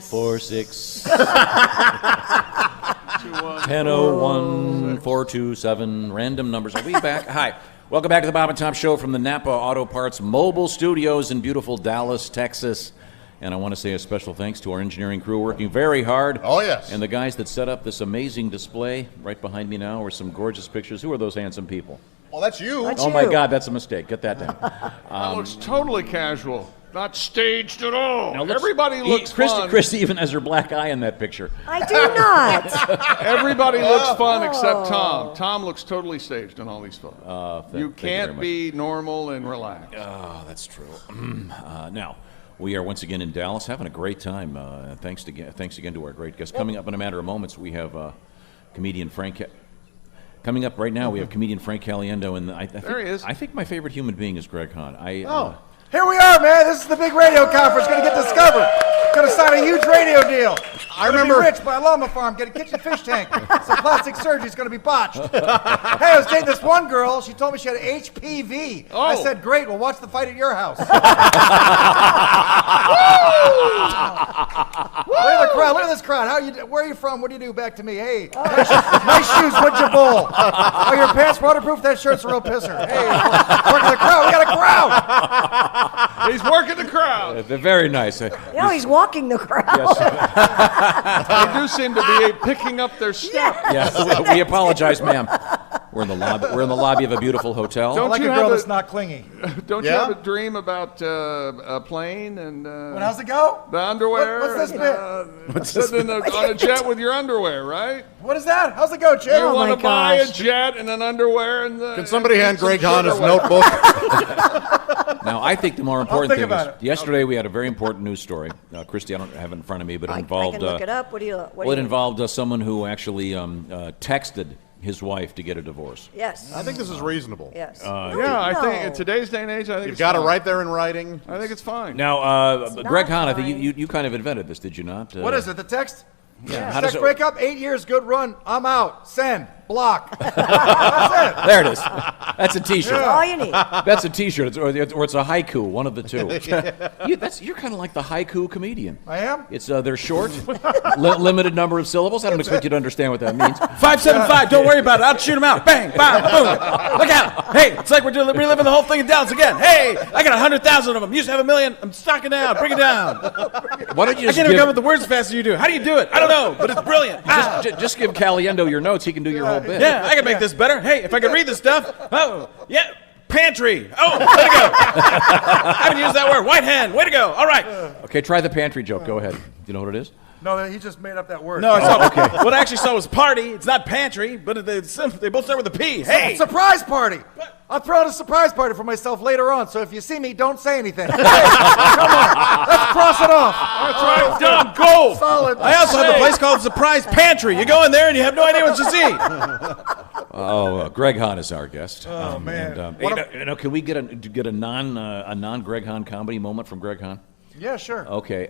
46 1001 427 random numbers. Are we back? Hi. Welcome back to the Bob and Tom Show from the Napa Auto Parts Mobile Studios in beautiful Dallas, Texas. And I want to say a special thanks to our engineering crew working very hard. Oh, yes. And the guys that set up this amazing display right behind me now are some gorgeous pictures. Who are those handsome people? Well, that's you. Oh, my God, that's a mistake. Get that down. That looks totally casual. Not staged at all. Everybody looks fun. Christy even has her black eye in that picture. I do not. Everybody looks fun except Tom. Tom looks totally staged in all these photos. You can't be normal and relaxed. Oh, that's true. Now, we are once again in Dallas, having a great time. Thanks again to our great guests. Coming up in a matter of moments, we have comedian Frank. Coming up right now, we have comedian Frank Caliendo, and There he is. I think my favorite human being is Greg Hahn. Here we are, man. This is the big radio conference. Going to get discovered. Going to sign a huge radio deal. I remember. Be rich, buy a llama farm, get a kitchen fish tank. Some plastic surgery is going to be botched. Hey, I was dating this one girl. She told me she had HPV. Oh. I said, great. We'll watch the fight at your house. Look at the crowd. Look at this crowd. Where are you from? What do you do? Back to me. Hey, nice shoes. What'd you bowl? Oh, your pants waterproof? That shirt's a real pisser. Hey, working the crowd. We got a crowd. He's working the crowd. They're very nice. No, he's walking the crowd. They do seem to be picking up their step. Yes, we apologize, ma'am. We're in the lobby. We're in the lobby of a beautiful hotel. Don't I like you a have girl a- that's not clingy. Don't you Yeah? have a dream about a plane and How's it go? the underwear? What's this bit? Sitting on a jet with your underwear, right? What is that? How's it go, Chick? You want my to buy a gosh. jet and an underwear and Can somebody hand some Greg Hahn his sugar notebook? Now, I think the more important think thing is about it. yesterday we had a very important news story. Christy, I don't have it in front of me, but it I involved. can look it up. What do you? Well, it involved someone who actually texted his wife to get a divorce. Yes. I think this is reasonable. Yes. Yeah, I think in today's day and age, I think You've it's got it fine. right there in writing. I think it's fine. Now, Greg not Hahn, I think fine. you kind of invented this, did you not? What is it, the text? Yeah. How does Sex it? breakup, 8 years, good run, I'm out, send, block. That's it. There it is. That's a T-shirt. That's all you need. That's a T-shirt, or it's a haiku, one of the two. You're kind of like the haiku comedian. I am? It's they're short, limited number of syllables. I don't expect you to understand what that means. 575, don't worry about it. I'll shoot him out. Bang, bang, boom. Look out. Hey, it's like we're reliving the whole thing in Dallas again. Hey, I got 100,000 of them. You used to have 1 million. I'm stocking down. Bring it down. Why don't you I just can't even come up with the words as fast as you do. How do you do it? I don't know, but it's brilliant. just give Caliendo your notes. He can do your whole bit. Yeah, I can make this better. Hey, if I could read this stuff. Oh, yeah. Pantry. Oh, way to go. I haven't used that word. White hand. Way to go. All right. Okay, try the pantry joke. Go ahead. Do you know what it is? No, he just made up that word. No, I saw, what I actually saw was party. It's not pantry, but they both start with a P. Hey. Surprise party. I'm throwing a surprise party for myself later on, so if you see me, don't say anything. Hey, come on, let's cross it off. That's right. Done. Gold. Solid. I also have a place called Surprise Pantry. You go in there and you have no idea what you see. Greg Hahn is our guest. Oh, man. And, can we get a non Greg Hahn comedy moment from Greg Hahn? Yeah, sure. Okay,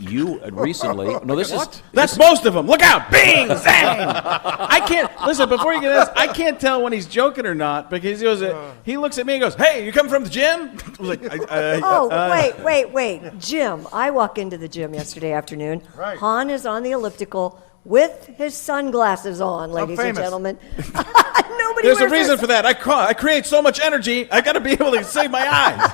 you recently. No, this is. That's most of them. Look out! Bing! Zang! I can't listen. Before you get this, I can't tell when he's joking or not because he looks at me and goes, "Hey, you come from the gym?" I was like, Wait. Gym. I walk into the gym yesterday afternoon. Right. Han is on the elliptical with his sunglasses on, ladies and famous. gentlemen. Nobody There's a wears reason this. for that. I create so much energy. I got to be able to save my eyes.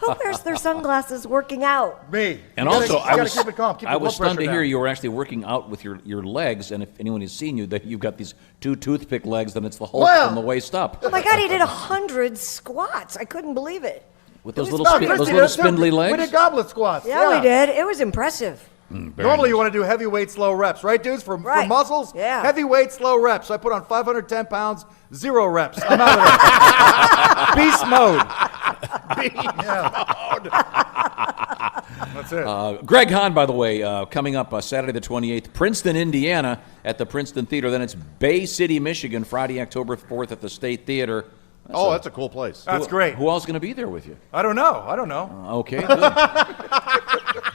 Who wears their sunglasses working out? Me. And You also, gotta keep it calm. Keep I the was blood stunned to pressure hear down. you were actually working out with your legs, and if anyone has seen you, that you've got these 2 toothpick legs, then it's the Hulk Well- from the waist up. Oh my God, he did 100 squats. I couldn't believe it. With those We little, stopped. those Christy little did it, too. spindly legs. We did goblet squats. Yeah, we did. It was impressive. Normally, you want to do heavy weight, slow reps, right, dudes? For Right. muscles, Yeah. heavy weight, slow reps. So I put on 510 pounds, 0 reps. I'm out of it. Beast mode. That's it. Greg Hahn, by the way, coming up Saturday the 28th, Princeton, Indiana, at the Princeton Theater. Then it's Bay City, Michigan, Friday, October 4th at the State Theater. Oh, that's a cool place. That's great. Who else is going to be there with you? I don't know. Okay, good.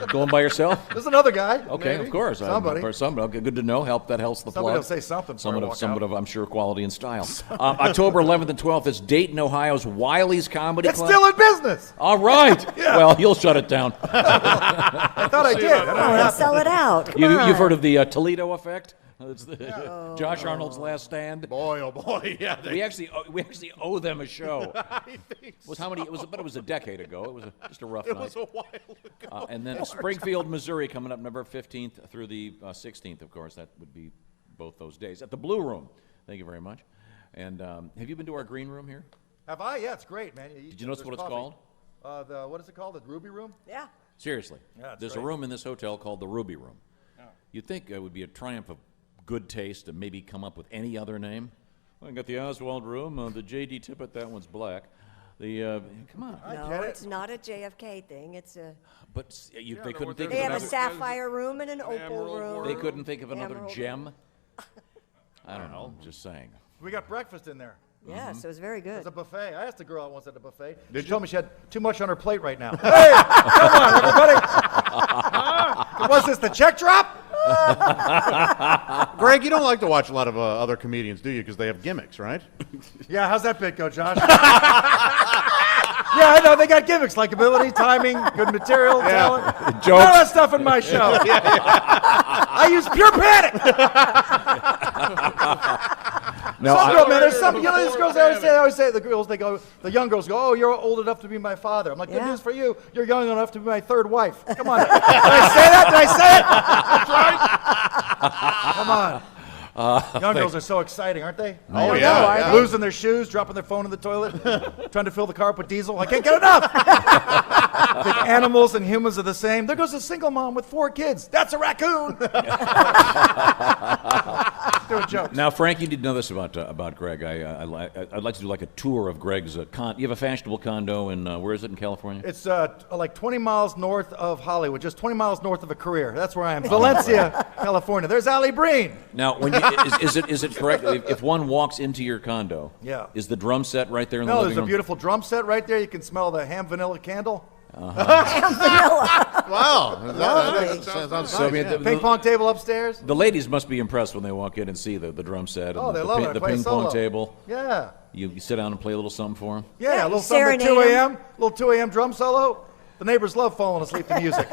Going by yourself? There's another guy. Okay, maybe. of course. Somebody. Okay, good to know. That helps the Somebody plug. will say something before I walk Somewhat out. of, I'm sure, quality and style. October 11th and 12th is Dayton, Ohio's Wiley's Comedy It's Club. still in business. All right. Yeah. Well, you'll shut it down. I thought I did. I don't know Oh, what they'll happened. sell it out. Come You've on. heard of the Toledo effect? It's Josh Arnold's Last Stand. Boy, oh boy, yeah. We actually owe them a show. Was how many? It was a decade ago. It was just a rough It night. was a while ago. And then Springfield, Missouri, coming up November 15th through the 16th. Of course, that would be both those days at the Blue Room. Thank you very much. And have you been to our green room here? Have I? Yeah, it's great, man. Did you notice there's what it's coffee. called? What is it called? The Ruby Room? Yeah. Seriously, Yeah, it's there's great. a room in this hotel called the Ruby Room. You'd think it would be a triumph of good taste to maybe come up with any other name. Well, I got the Oswald Room, the J.D. Tippett, that one's black. The come on, No, get it. it's not a JFK thing. It's a. but they no, couldn't think They of have a another. sapphire room and an opal emerald room. They couldn't think of another Emerald gem. I don't know. Just saying. We got breakfast in there. Yes, it was very good. It's a buffet. I asked a girl out once at a buffet. Did She you? told me she had too much on her plate right now. Hey, come on, everybody. Was this the check drop? Greg, you don't like to watch a lot of other comedians, do you? Because they have gimmicks, right? Yeah, how's that bit go, Josh? Yeah, I know. They got gimmicks, likability, timing, good material, talent. Jokes. None of that stuff in my show. I use pure panic. No, Some girl, man, there's some, these girls, I always say, the girls, the young girls go, oh, you're old enough to be my father. I'm like, good Yeah. news for you. You're young enough to be my third wife. Come on. Did I say that? Did I say it? Come on. Young girls are so exciting, aren't they? Oh, I yeah. know, are yeah. they? Losing their shoes, dropping their phone in the toilet, trying to fill the car up with diesel. I can't get enough. Think animals and humans are the same. There goes a single mom with 4 kids. That's a raccoon. Doing jokes. Now, Frank, you did know this about Greg. I'd like to do like a tour of Greg's con. You have a fashionable condo in where is it in California? It's like 20 miles north of Hollywood, just 20 miles north of a career. That's where I am. Valencia, California. There's Ali Breen. Now, when you, is it correct if one walks into your condo? Yeah. Is the drum set right there in the No, living there's a room? beautiful drum set right there. You can smell the ham vanilla candle. Wow. Lovely. Sounds So, I mean, nice, the- yeah. Ping pong table upstairs. The ladies must be impressed when they walk in and see the drum set and Oh, they the, love it. I the play ping solo. pong table. Yeah. You sit down and play a little something for them. Yeah, Yeah, a little you something at 2 serenade 'em. a.m., little 2 a.m. drum solo. The neighbors love falling asleep to music.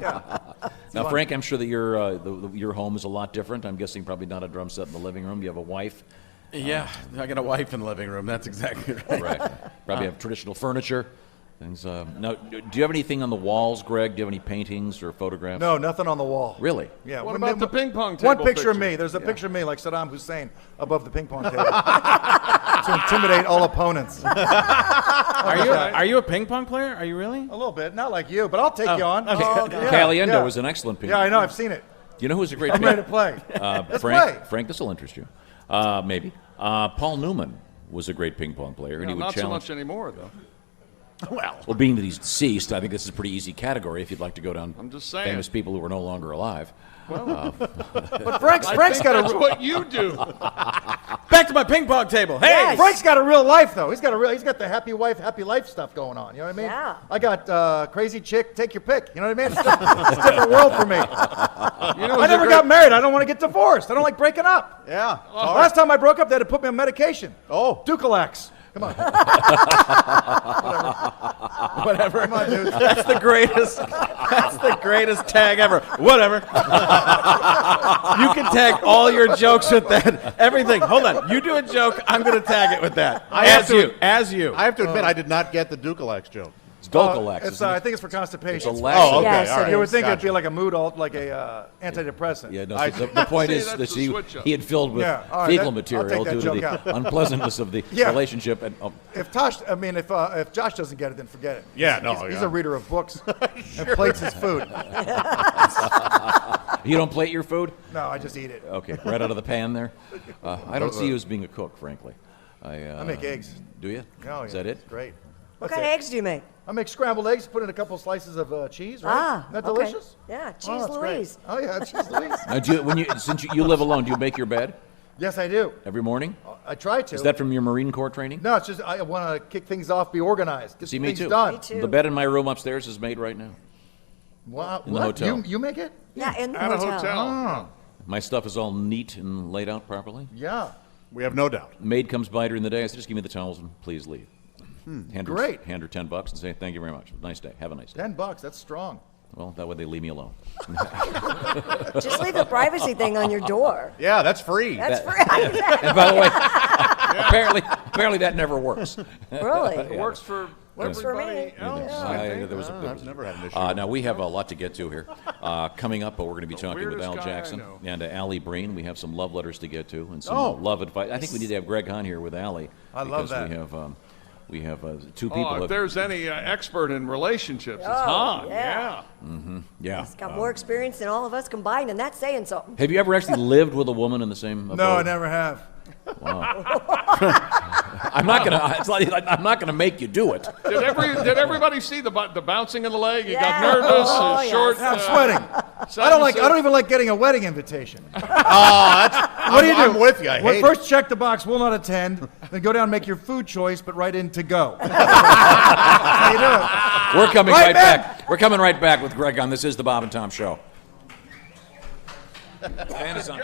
Yeah. Now, Frank, I'm sure that your home is a lot different. I'm guessing probably not a drum set in the living room. You have a wife. Yeah, I got a wife in the living room. That's exactly right. Right. Probably have traditional furniture. Things. Now, do you have anything on the walls, Greg? Do you have any paintings or photographs? No, nothing on the wall. Really? Yeah. What one- about the ping pong One table picture of picture? me. There's a picture of me like Saddam Hussein above the ping pong table to intimidate all opponents. Are you a ping pong player? Are you really? A little bit, not like you, but I'll take you on. okay. Yeah, Caliendo yeah. was an excellent ping. Yeah, I know. I've seen it. Do you know who's a great I'm ready to play. Let's play. Frank, this will interest you. Maybe. Paul Newman was a great ping pong player, and he would Not so challenge. much anymore, though. Well, being that he's deceased, I think this is a pretty easy category if you'd like to go down I'm just saying. famous people who are no longer alive. But Frank's got That's a what you do. Back to my ping pong table. Hey, Yes. Frank's got a real life though. He's got the happy wife, happy life stuff going on. You know what I mean? Yeah. I got crazy chick. Take your pick. You know what I mean? It's a different world for me. You know, I never got married. I don't want to get divorced. I don't like breaking up. Yeah. Last time I broke up, they had to put me on medication. Oh. Dukalax. Come on. whatever. Come on, dude. That's the greatest. That's the greatest tag ever. Whatever. You can tag all your jokes with that. Everything. Hold on. You do a joke. I'm going to tag it with that. As you. I have to admit, I did not get the Dukalax joke. It's Dulcolax. It's, isn't it? I think it's for constipation. It's a lax- Oh, okay. Yes, all it right. You would think it'd Gotcha. be like a mood alt, like a antidepressant. Yeah, no, so the point See, is that's that the switch up. he had filled with Yeah, all right, fecal I'll material take that due to joke the out. unpleasantness of the Yeah. relationship. And If Josh doesn't get it, then forget it. Yeah, no, He's yeah. a reader of books and plates his food. you don't plate your food? No, I just eat it. Okay, right out of the pan there. I don't see you as being a cook, frankly. I make eggs. Do you? Oh, Is yeah, that it? it's great. What That's kind of it. eggs do you make? I make scrambled eggs, put in a couple slices of cheese, right? Ah, Isn't that okay. delicious? Yeah, Oh, cheese that's great. Louise. Oh, yeah, cheese Louise. Now, since you live alone, do you make your bed? Yes, I do. Every morning? I try to. Is that from your Marine Corps training? No, it's just I want to kick things off, be organized, get See, some me things too. done. Me too. The bed in my room upstairs is made right now. Wow, In the what? hotel. You make it? Yeah, in the At a hotel. hotel. Oh, My stuff is all neat and laid out properly. yeah. We have no doubt. Maid comes by during the day. I say, just give me the towels and please leave. Hand her, Great. Hand her $10 and say, thank you very much. Nice day. Have a nice day. $10, that's strong. Well, that way they leave me alone. Just leave the privacy thing on your door. Yeah, that's free. That's free. And by the way, apparently that never works. Really? It works for Works for me. everybody else. There was a, I've never had an issue. now, we have a lot to get to here. Coming up, we're going to be talking with weirdest Al guy I Jackson know. and Allie Breen. We have some love letters to get to and some Oh. love advice. I think we need to have Greg Hahn here with Allie. I love that. We have two people. Oh, if there's any expert in relationships, it's Oh, Han. yeah. yeah. He's got more experience than all of us combined, and that's saying something. Have you ever actually lived with a woman in the same abode? No, I never have. I'm not gonna. It's like, I'm not gonna make you do it. Did everybody see the bouncing of the leg? He got Yeah. nervous. Oh, his yes. short. I'm sweating. I don't even like getting a wedding invitation. What do you do? I'm with you. I Well, hate first check the box, will not attend. Then go down and make your food choice, but write in to go. How you doing? We're coming Right, right man. back. We're coming right back with Greg on. This is the Bob and Tom Show. And it's on.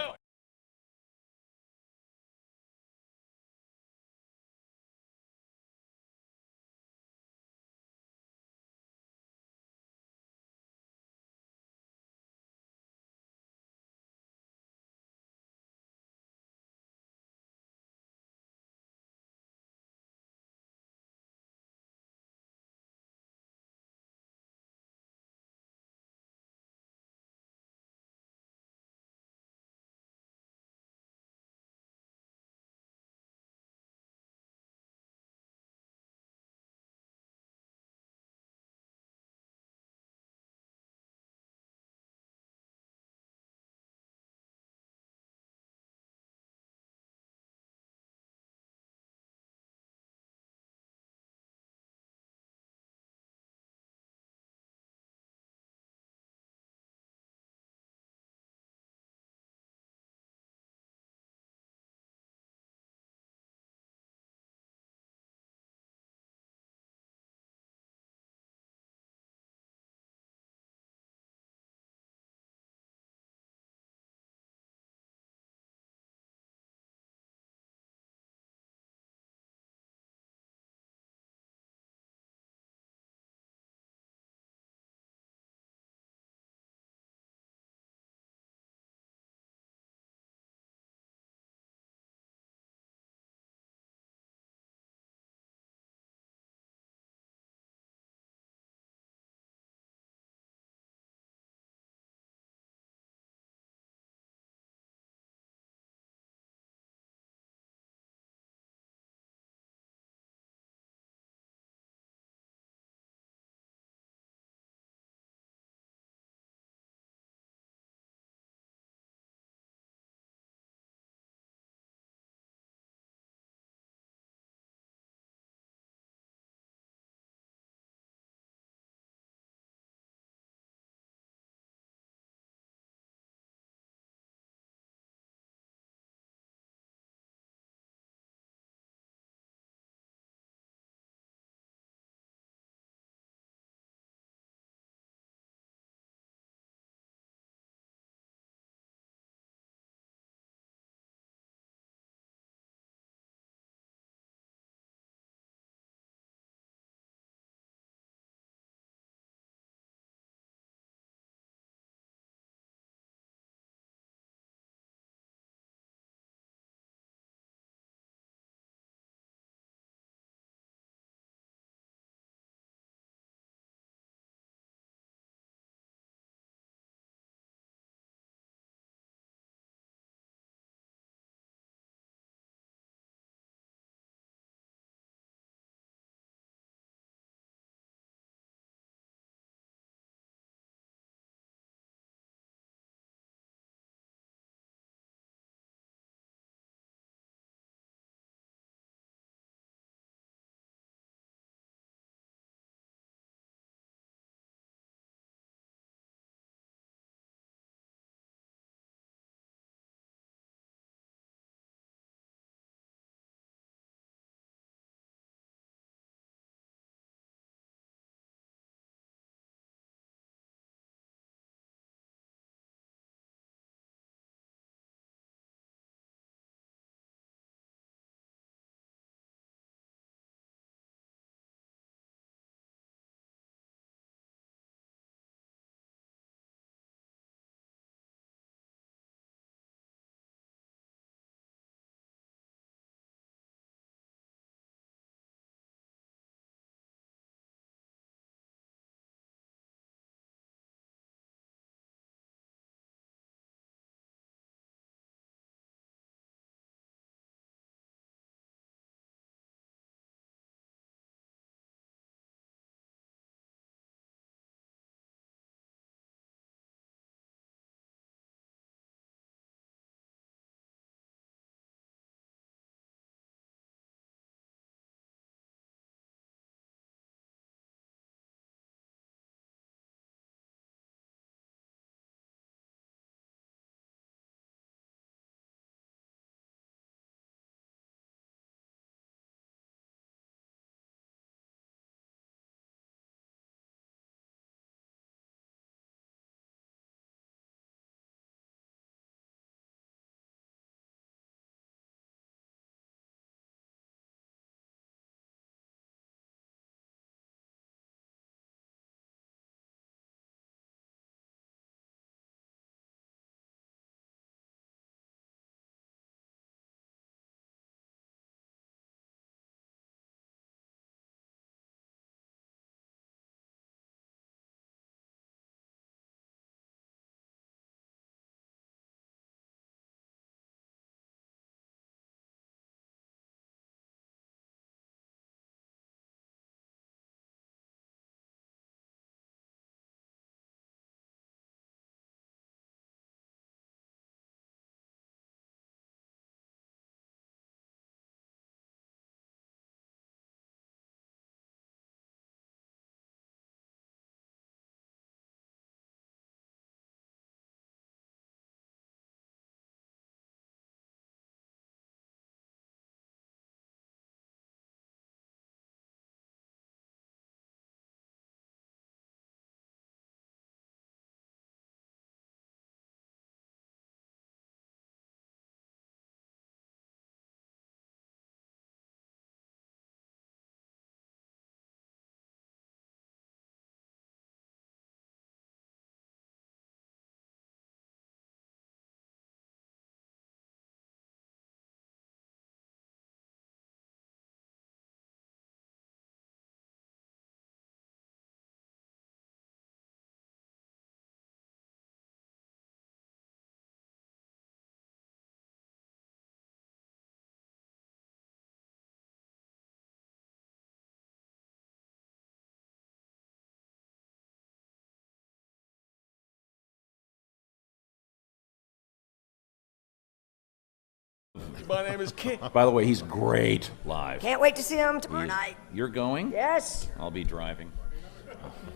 My name is King. By the way, he's great live. Can't wait to see him tomorrow night. You're going? Yes. I'll be driving.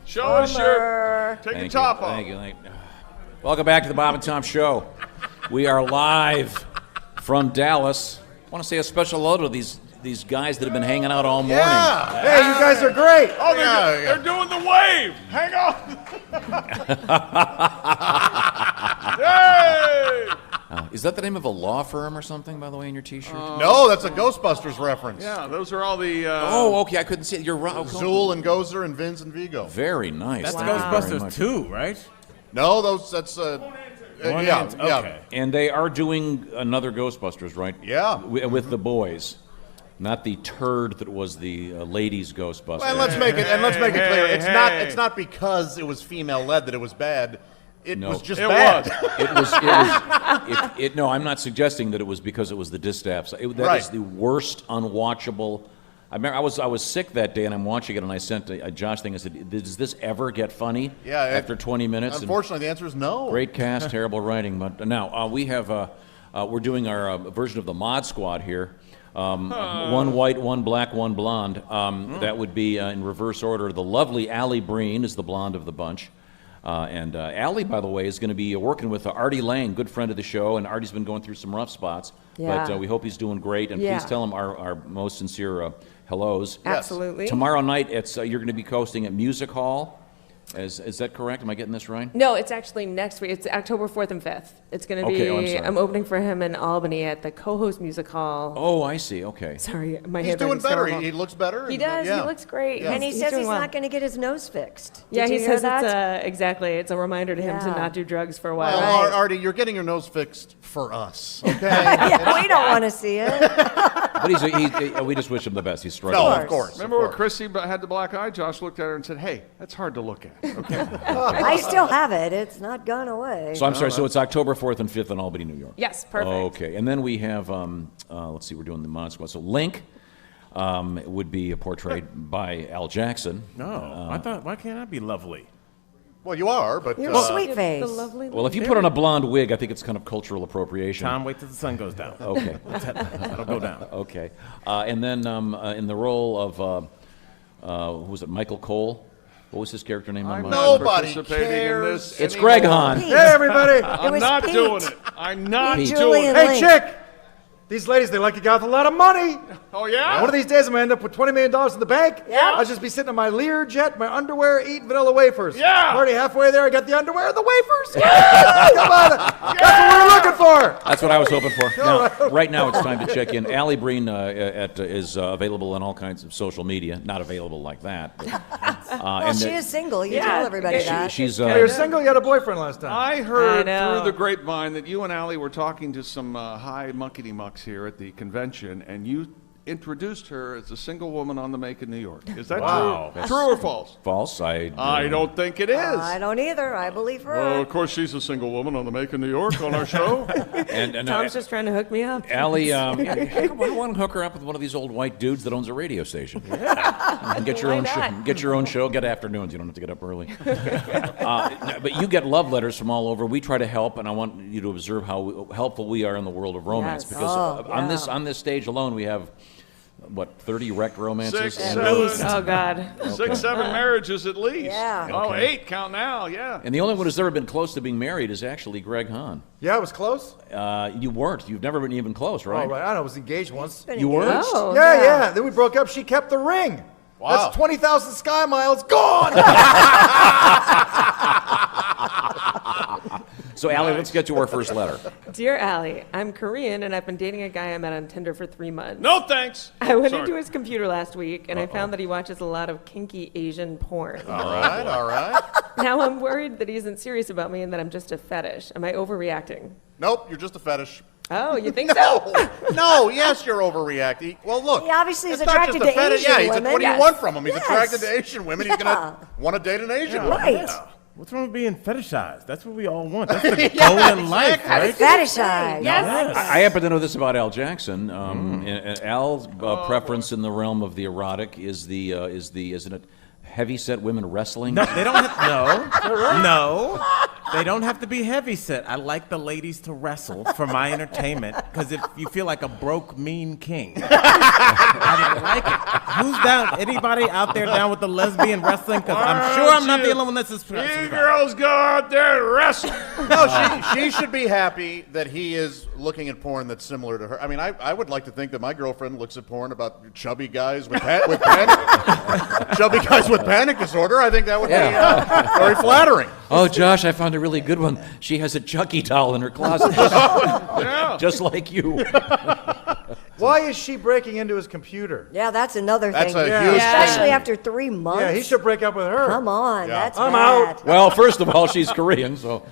Show us your. Bummer. Take your Thank top you. off. Thank you. Welcome back to the Bob and Tom Show. We are live from Dallas. I want to say a special hello to these guys that have been hanging out all morning. Yeah. Hey, you guys are great. Oh, they're doing the wave. Hang on. Yay! Is that the name of a law firm or something, by the way, in your T-shirt? No, that's a Ghostbusters reference. Yeah, those are all the. Oh, okay. I couldn't see it. You're right. Okay. Zool and Gozer and Vins and Vigo. Very nice. That's Thank you very Ghostbusters much. 2, right? No, that's yeah, yeah. Okay. And they are doing another Ghostbusters, right? Yeah. With the boys, not the turd that was the ladies' Ghostbusters. And let's make it clear. Hey. It's not because it was female led that it was bad. It No. was just It bad. was. No, I'm not suggesting that it was because it was the distaffs. That Right. is the worst unwatchable. I remember I was sick that day and I'm watching it and I sent a Josh thing. I said, "Does this ever get funny?" Yeah, After 20 minutes. And Unfortunately, the answer is no. great cast, terrible writing. But now we have we're doing our version of the Mod Squad here. One white, one black, one blonde. That would be in reverse order. The lovely Allie Breen is the blonde of the bunch. And Allie, by the way, is going to be working with Artie Lang, good friend of the show, and Artie's been going through some rough spots. Yeah. But we hope he's doing great, and Yeah. please tell him our most sincere hellos. Absolutely. Tomorrow night, you're going to be hosting at Music Hall. Is that correct? Am I getting this right? No, it's actually next week. It's October 4th and 5th. It's going to be, Okay, oh, I'm sorry. I'm opening for him in Albany at the Co-Host Music Hall. Oh, I see. Okay. Sorry, my He's doing handwriting's better. terrible. He looks better. He and, does. yeah. He looks great. Yeah. And he says doing he's well. not going to get his nose fixed. Yeah, Did he you hear says that? it's exactly. It's a reminder to him to Yeah. not do drugs for a while. Well, Right. Artie, you're getting your nose fixed for us, okay? Yeah, we don't want to see it. But we just wish him the best. He's struggling. No, course. of course. Remember when Chrissy had the black eye? Josh looked at her and said, "Hey, that's hard to look at." Okay. I still have it. It's not gone away. So I'm sorry. So it's October 4th and 5th in Albany, New York. Yes, perfect. Okay, and then we have, let's see, we're doing the Mod Squad. So Link would be portrayed by Al Jackson. No, I thought, why can't I be lovely? Well, you are, but You're sweet face. The lovely Well, if you put on a blonde wig, I think it's kind of cultural appropriation. Tom, wait till the sun goes down. Okay, It'll go down. okay. And then in the role of, who was it, Michael Cole? What was his character name? I'm on not Nobody participating in cares. this It's anymore. Greg Hahn. Pete. Hey, everybody. I'm was not Pete. doing it. I'm not Pete. doing Julian it. Hey, Link. chick. These ladies, they like a guy with a lot of money. Oh, yeah? One of these days, I'm going to end up with $20 million in the bank. Yeah. I'll just be sitting in my Learjet, my underwear, eating vanilla wafers. Yeah. I'm already halfway there. I got the underwear and the wafers. Yeah. Come on. That's what we're looking for. That's what I was hoping for. Now, right now, it's time to check in. Allie Breen is available on all kinds of social media. Not available like that. But, Well, she is single. You Yeah. tell everybody that. She's You're single, you had a boyfriend last time. I heard I know. through the grapevine that you and Allie were talking to some high muckety-mucks here at the convention, and you introduced her as a single woman on the Make in New York. Is that Wow. true? True or false? false. I don't think it is. I don't either. I believe her. Well, of course, she's a single woman on the Make in New York on our show. And Tom's just trying to hook me up. Allie, why don't hook her up with one of these old white dudes that owns a radio station? Yeah. And get your own show. Get your own show. Get afternoons. You don't have to get up early. But you get love letters from all over. We try to help, and I want you to observe how helpful we are in the world of romance. Yes. Because Oh, on this stage alone, we have what 30 wrecked romances. 6, And, 7, Oh, God. 6, 7 marriages at least. Yeah. Oh, Okay. 8 count now. Yeah. and the only one who's ever been close to being married is actually Greg Hahn. Yeah, it was close. You weren't. You've never been even close, right? Oh, right. I know. I was engaged once. Been You were? engaged. Oh, Yeah. Then we broke up. She kept the ring. Wow. That's 20,000 sky miles gone. So, Allie, let's get to our first letter. Dear Allie, I'm Korean and I've been dating a guy I met on Tinder for 3 months. No thanks. I went Sorry. into his computer last week and I found that he watches a lot of kinky Asian porn. All right, all right. Now I'm worried that he isn't serious about me and that I'm just a fetish. Am I overreacting? Nope, you're just a fetish. Oh, you think so? No, yes, you're overreacting. Well, look. He obviously is it's not just attracted a to fetish. Asian Yeah, women. what do you Yes. want from him? He's Yes. attracted to Asian women. He's Yeah. going to want to date an Asian woman. Right. What's wrong with being fetishized? That's what we all want. That's the goal in life, right? Fetishized. Yes. I happen to know this about Al Jackson. Al's preference in the realm of the erotic is isn't it heavy set women wrestling? No, they don't have, no. They don't have to be heavy set. I like the ladies to wrestle for my entertainment because if you feel like a broke, mean king, I like it. Who's down? Anybody out there down with the lesbian wrestling? Because I'm sure I'm not the only one that's You girls go out there and wrestle. No, she should be happy that he is looking at porn that's similar to her. I mean, I would like to think that my girlfriend looks at porn about chubby guys with panic, chubby guys with panic disorder. I think that would be very flattering. Oh, Josh, I found a really good one. She has a Chucky doll in her closet, just like you. Why is she breaking into his computer? Yeah, that's another That's thing. a huge Especially thing. after 3 months. Yeah, he should break up with her. Come on, Yeah. that's I'm bad. out. Well, first of all, she's Korean, so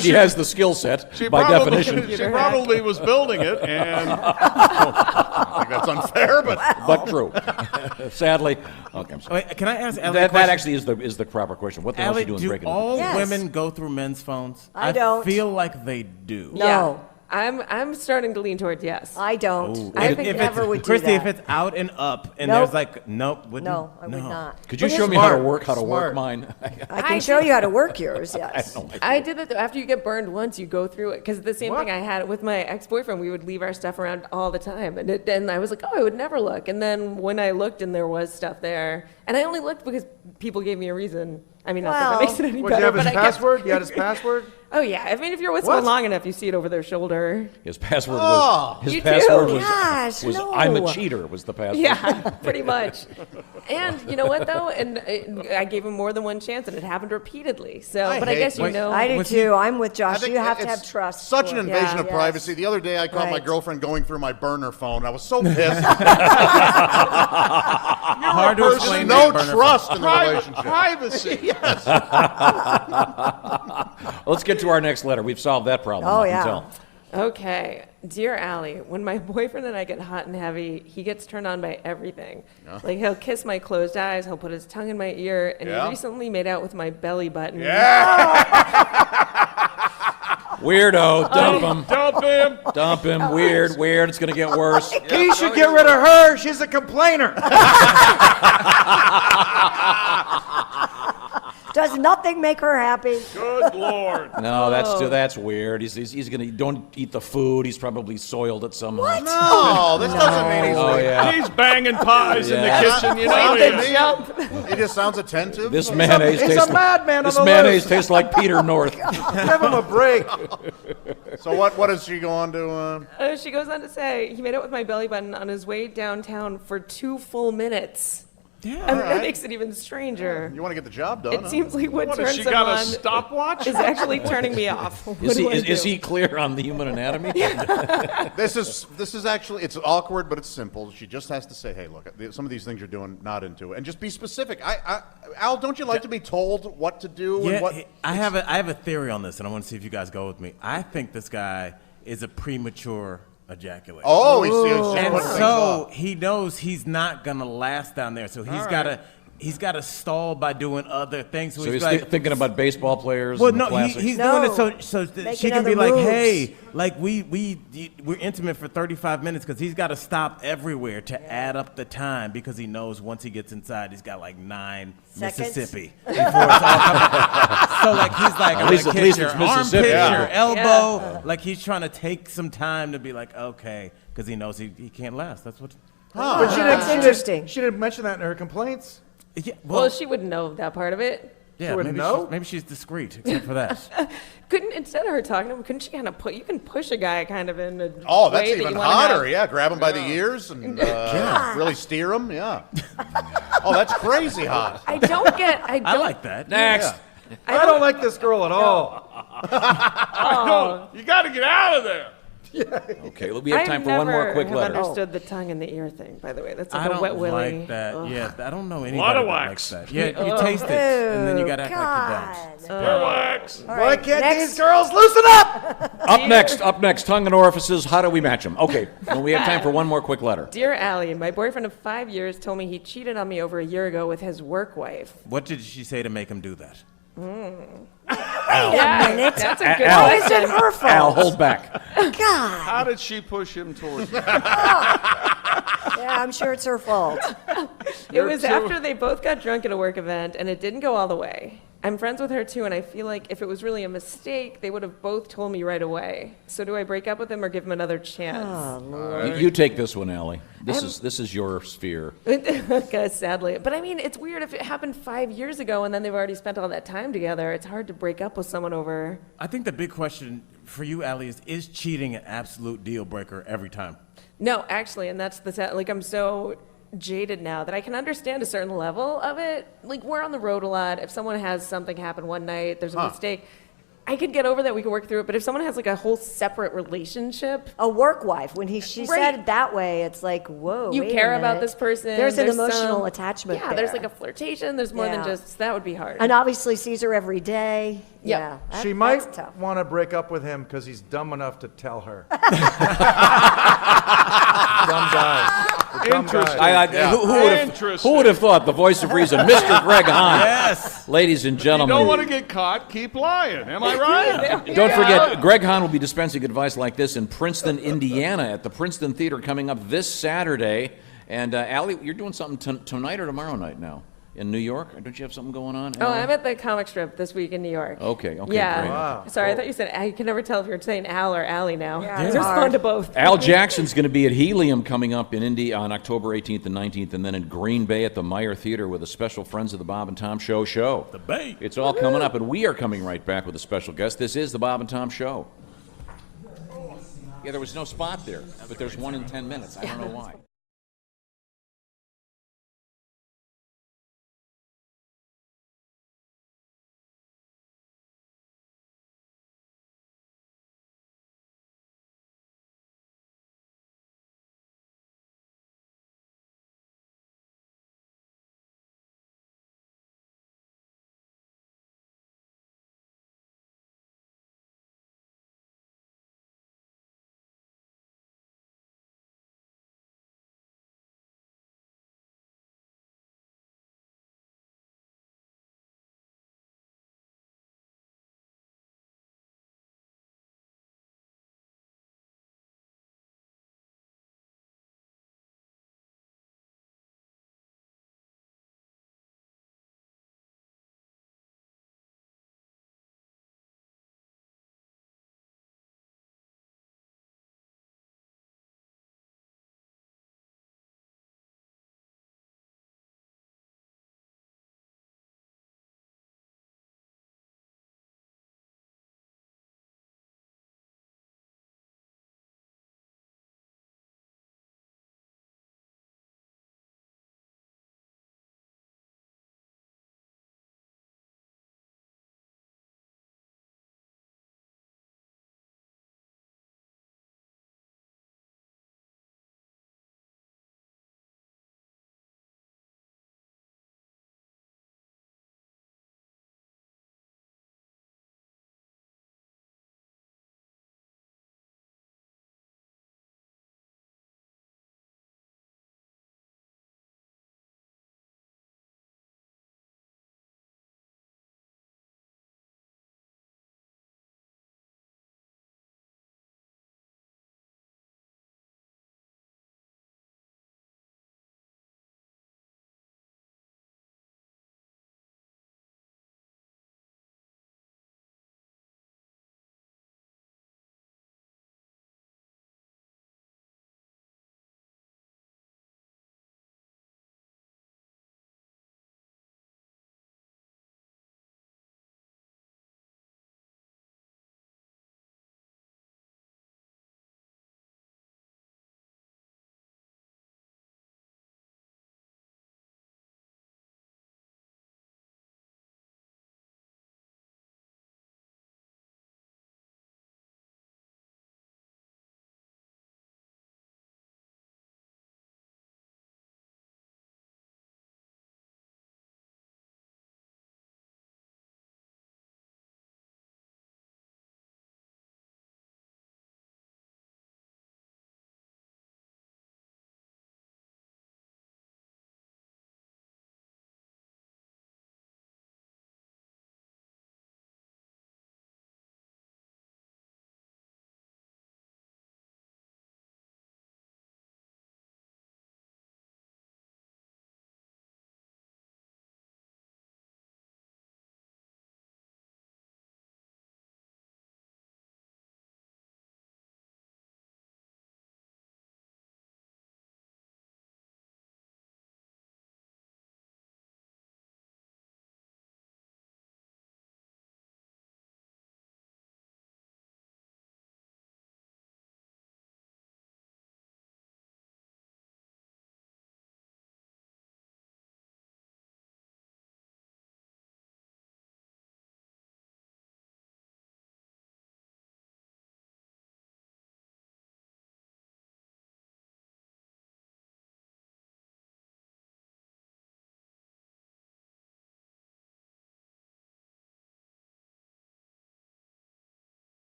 she has the skill set by definition. She probably was building it, and I think that's unfair, but But true. Sadly, okay. I'm sorry. Wait, can I ask Allie a That question? actually is the proper question. What the hell is Allie, she doing do breaking? all Yes. women go through men's phones? I don't. feel like they do. No. Yeah. I'm starting to lean towards yes. I don't. Ooh. I If- think if never it's, would do Christy, that. if it's out and up, and Nope. there's like, nope, wouldn't. No, I would not. Could you But show me how to smart. work mine? I can show you how to work yours, yes. I did that though. After you get burned once, you go through it. Because the same thing I had with my ex-boyfriend, we would leave our stuff around all the time, and I was like, oh, I would never look. And then when I looked, and there was stuff there, and I only looked because people gave me a reason. I mean, not that Well- that makes it any Would you better. have his but I kept- password? You had his password? Oh yeah. I mean, if you're with someone long enough, you see it over their shoulder. His password was You his do? password was, Gosh, was no. I'm a cheater was the password. Yeah, pretty much. And you know what though? And I gave him more than one chance, and it happened repeatedly. So, I but I hate- guess you Wait, know. I do Was too. I'm with I Josh. think You have to it's have trust. Such for an it. invasion Yeah, of yes. privacy. The other day, I caught my Right. girlfriend going through my burner phone. I was so pissed. Hard to There's explain. no that burner trust in the relationship. Privacy. Let's get to our next letter. We've solved that problem. Oh, I can yeah. tell. Okay, dear Allie, when my boyfriend and I get hot and heavy, he gets turned on by everything. Like he'll kiss my closed eyes, he'll put his tongue in my ear, and Yeah. he recently made out with my belly button. Weirdo, dump him, Dump him. dump him. Weird. It's gonna get worse. He should get rid of her. She's a complainer. Does nothing make her happy? Good Lord. No, that's weird. He's gonna don't eat the food. He's probably soiled it somehow. What? No, this doesn't mean he's Oh yeah. He's banging pies in the Yeah. kitchen, you know. Sounds he to is. me, he just sounds attentive. This mayonnaise he's a tastes. madman on This the mayonnaise loose. tastes like Peter North. Give him a break. So what does she go on to? She goes on to say he made out with my belly button on his way downtown for 2 full minutes. Yeah. And that right. makes it even stranger. You want to get the job done? It huh? seems like what What, turns has she him got a on stopwatch? is actually turning me off. What Is do I is do? he clear on the human anatomy? This is actually, it's awkward, but it's simple. She just has to say, hey, look, some of these things you're doing, not into it. And just be specific. Al, don't you like to be told what to do? Yeah, and what? I have a theory on this, and I want to see if you guys go with me. I think this guy is a premature ejaculator. Oh, he's just And putting things so off. he knows he's not gonna last down there. So he's got to stall by doing other things. So he's like, thinking about baseball players. well, and the no, classics. he's No. doing it so that Making she can be other like, moves. hey, like we're intimate for 35 minutes because he's got to stop everywhere to add up the time because he knows once he gets inside, he's got like 9 Seconds. Mississippi before it's all coming. So like he's like, I'm least- gonna at kiss least your it's Mississippi. armpit, Yeah. your elbow. Like he's trying to take some time to be like, okay, because he knows he can't last. That's what. But That's interesting. She didn't mention that in her complaints. Yeah, Well, she wouldn't know that part of it. yeah, wouldn't maybe know? maybe she's discreet except for that. Instead of her talking to him, couldn't she kind of you can push a guy kind of in a Oh, that's way that even you wanna hotter. have- Yeah, grab him by the ears and really steer him. Yeah. Oh, that's crazy hot. I don't get. I don't. I like that. Next. I don't like this girl at all. No, you got to get out of there. Okay, well, we have time for one more quick I have letter. understood the tongue in the ear thing, by the way. That's like I a don't wet willy. like that. Ugh. Yeah, I don't know anybody Lot of that wax. likes that. Yeah, you taste it, and then you gotta act like you don't. Relax. All Why right, can't next. these girls loosen up? Up next, tongue and orifices. How do we match them? Okay, well, we have time for one more quick letter. Dear Allie, my boyfriend of 5 years told me he cheated on me over a year ago with his work wife. What did she say to make him do that? Yeah, minute. that's a good Al. How is it question. her fault? Al, hold back. God. How did she push him towards you? Yeah, I'm sure it's her fault. It was after they both got drunk at a work event, and it didn't go all the way. I'm friends with her too, and I feel like if it was really a mistake, they would have both told me right away. So do I break up with him or give him another chance? You take this one, Allie. This is your sphere. Sadly. But I mean, it's weird if it happened 5 years ago and then they've already spent all that time together. It's hard to break up with someone over. I think the big question for you, Allie, is cheating an absolute deal breaker every time? No, actually, and that's the like I'm so jaded now that I can understand a certain level of it. Like we're on the road a lot. If someone has something happen one night, there's a mistake. I could get over that. We could work through it. But if someone has like a whole separate relationship, A work wife. When she Right. said it that way, it's like, whoa. you wait a care about minute. this person. There's an some- emotional attachment. Yeah, there's there. like a flirtation. There's more than Yeah. just that would be hard. And obviously sees her every day. Yep. Yeah. She that's might tough. want to break up with him because he's dumb enough to tell her. Dumb guy. The dumb Interesting. guy. Who would have thought the voice of reason, Mr. Greg Hahn? Yes. Ladies and You gentlemen. don't want to get caught, keep lying. Am I right? Don't forget, Greg Hahn will be dispensing advice like this in Princeton, Indiana, at the Princeton Theater coming up this Saturday. And Allie, you're doing something tonight or tomorrow night now in New York? Don't you have something going on? Oh, Allie? I'm at the comic strip this week in New York. Okay, Yeah. great. Wow. Sorry, I thought you said I can never tell if you're saying Al or Allie now. Yeah, I it's respond hard. to both. Al Jackson's going to be at Helium coming up in Indy on October 18th and 19th, and then in Green Bay at the Meyer Theater with a special Friends of the Bob and Tom show. The Bay. It's all coming up, and we are coming right back with a special guest. This is the Bob and Tom Show. Yeah, there was no spot there, but there's one in 10 minutes. I don't know why.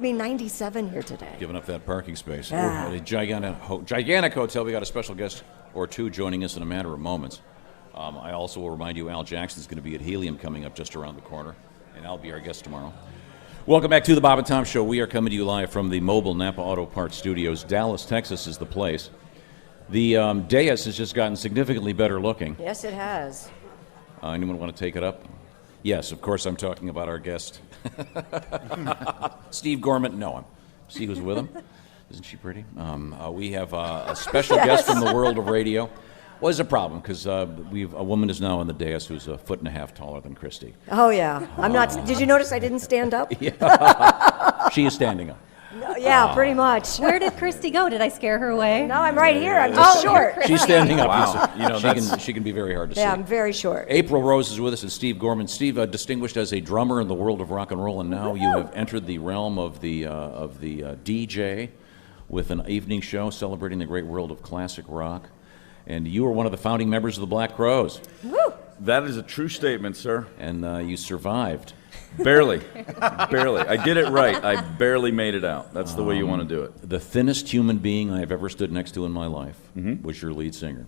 be 97 here today. Giving up that parking space. Yeah. At a gigantic hotel. We got a special guest or two joining us in a matter of moments. I also will remind you Al Jackson's going to be at Helium coming up just around the corner, and I'll be our guest tomorrow. Welcome back to the Bob and Tom Show. We are coming to you live from the mobile Napa Auto Parts Studios. Dallas, Texas is the place. The dais has just gotten significantly better looking. Yes, it has. Anyone want to take it up? Yes, of course I'm talking about our guest. Steve Gorman. No, see who's with him? Isn't she pretty? We have a special guest from the world of radio. Well, there's a problem because a woman is now on the dais who's a foot and a half taller than Christy. Oh, yeah. I'm not. Did you notice I didn't stand up? She is standing up. No, yeah, pretty much. Where did Christy go? Did I scare her away? No, I'm right here. I'm just short. She's standing up. Wow. You know, she can be very hard to see. Yeah, I'm very short. April Rose is with us and Steve Gorman. Steve, distinguished as a drummer in the world of rock and roll, and now you have entered the realm of the DJ with an evening show celebrating the great world of classic rock. And you were one of the founding members of the Black Crowes, Woo! That is a true statement, sir. and you survived. Barely. Barely. I did it right. I barely made it out. That's the way you want to do it. The thinnest human being I have ever stood next to in my life was your lead singer.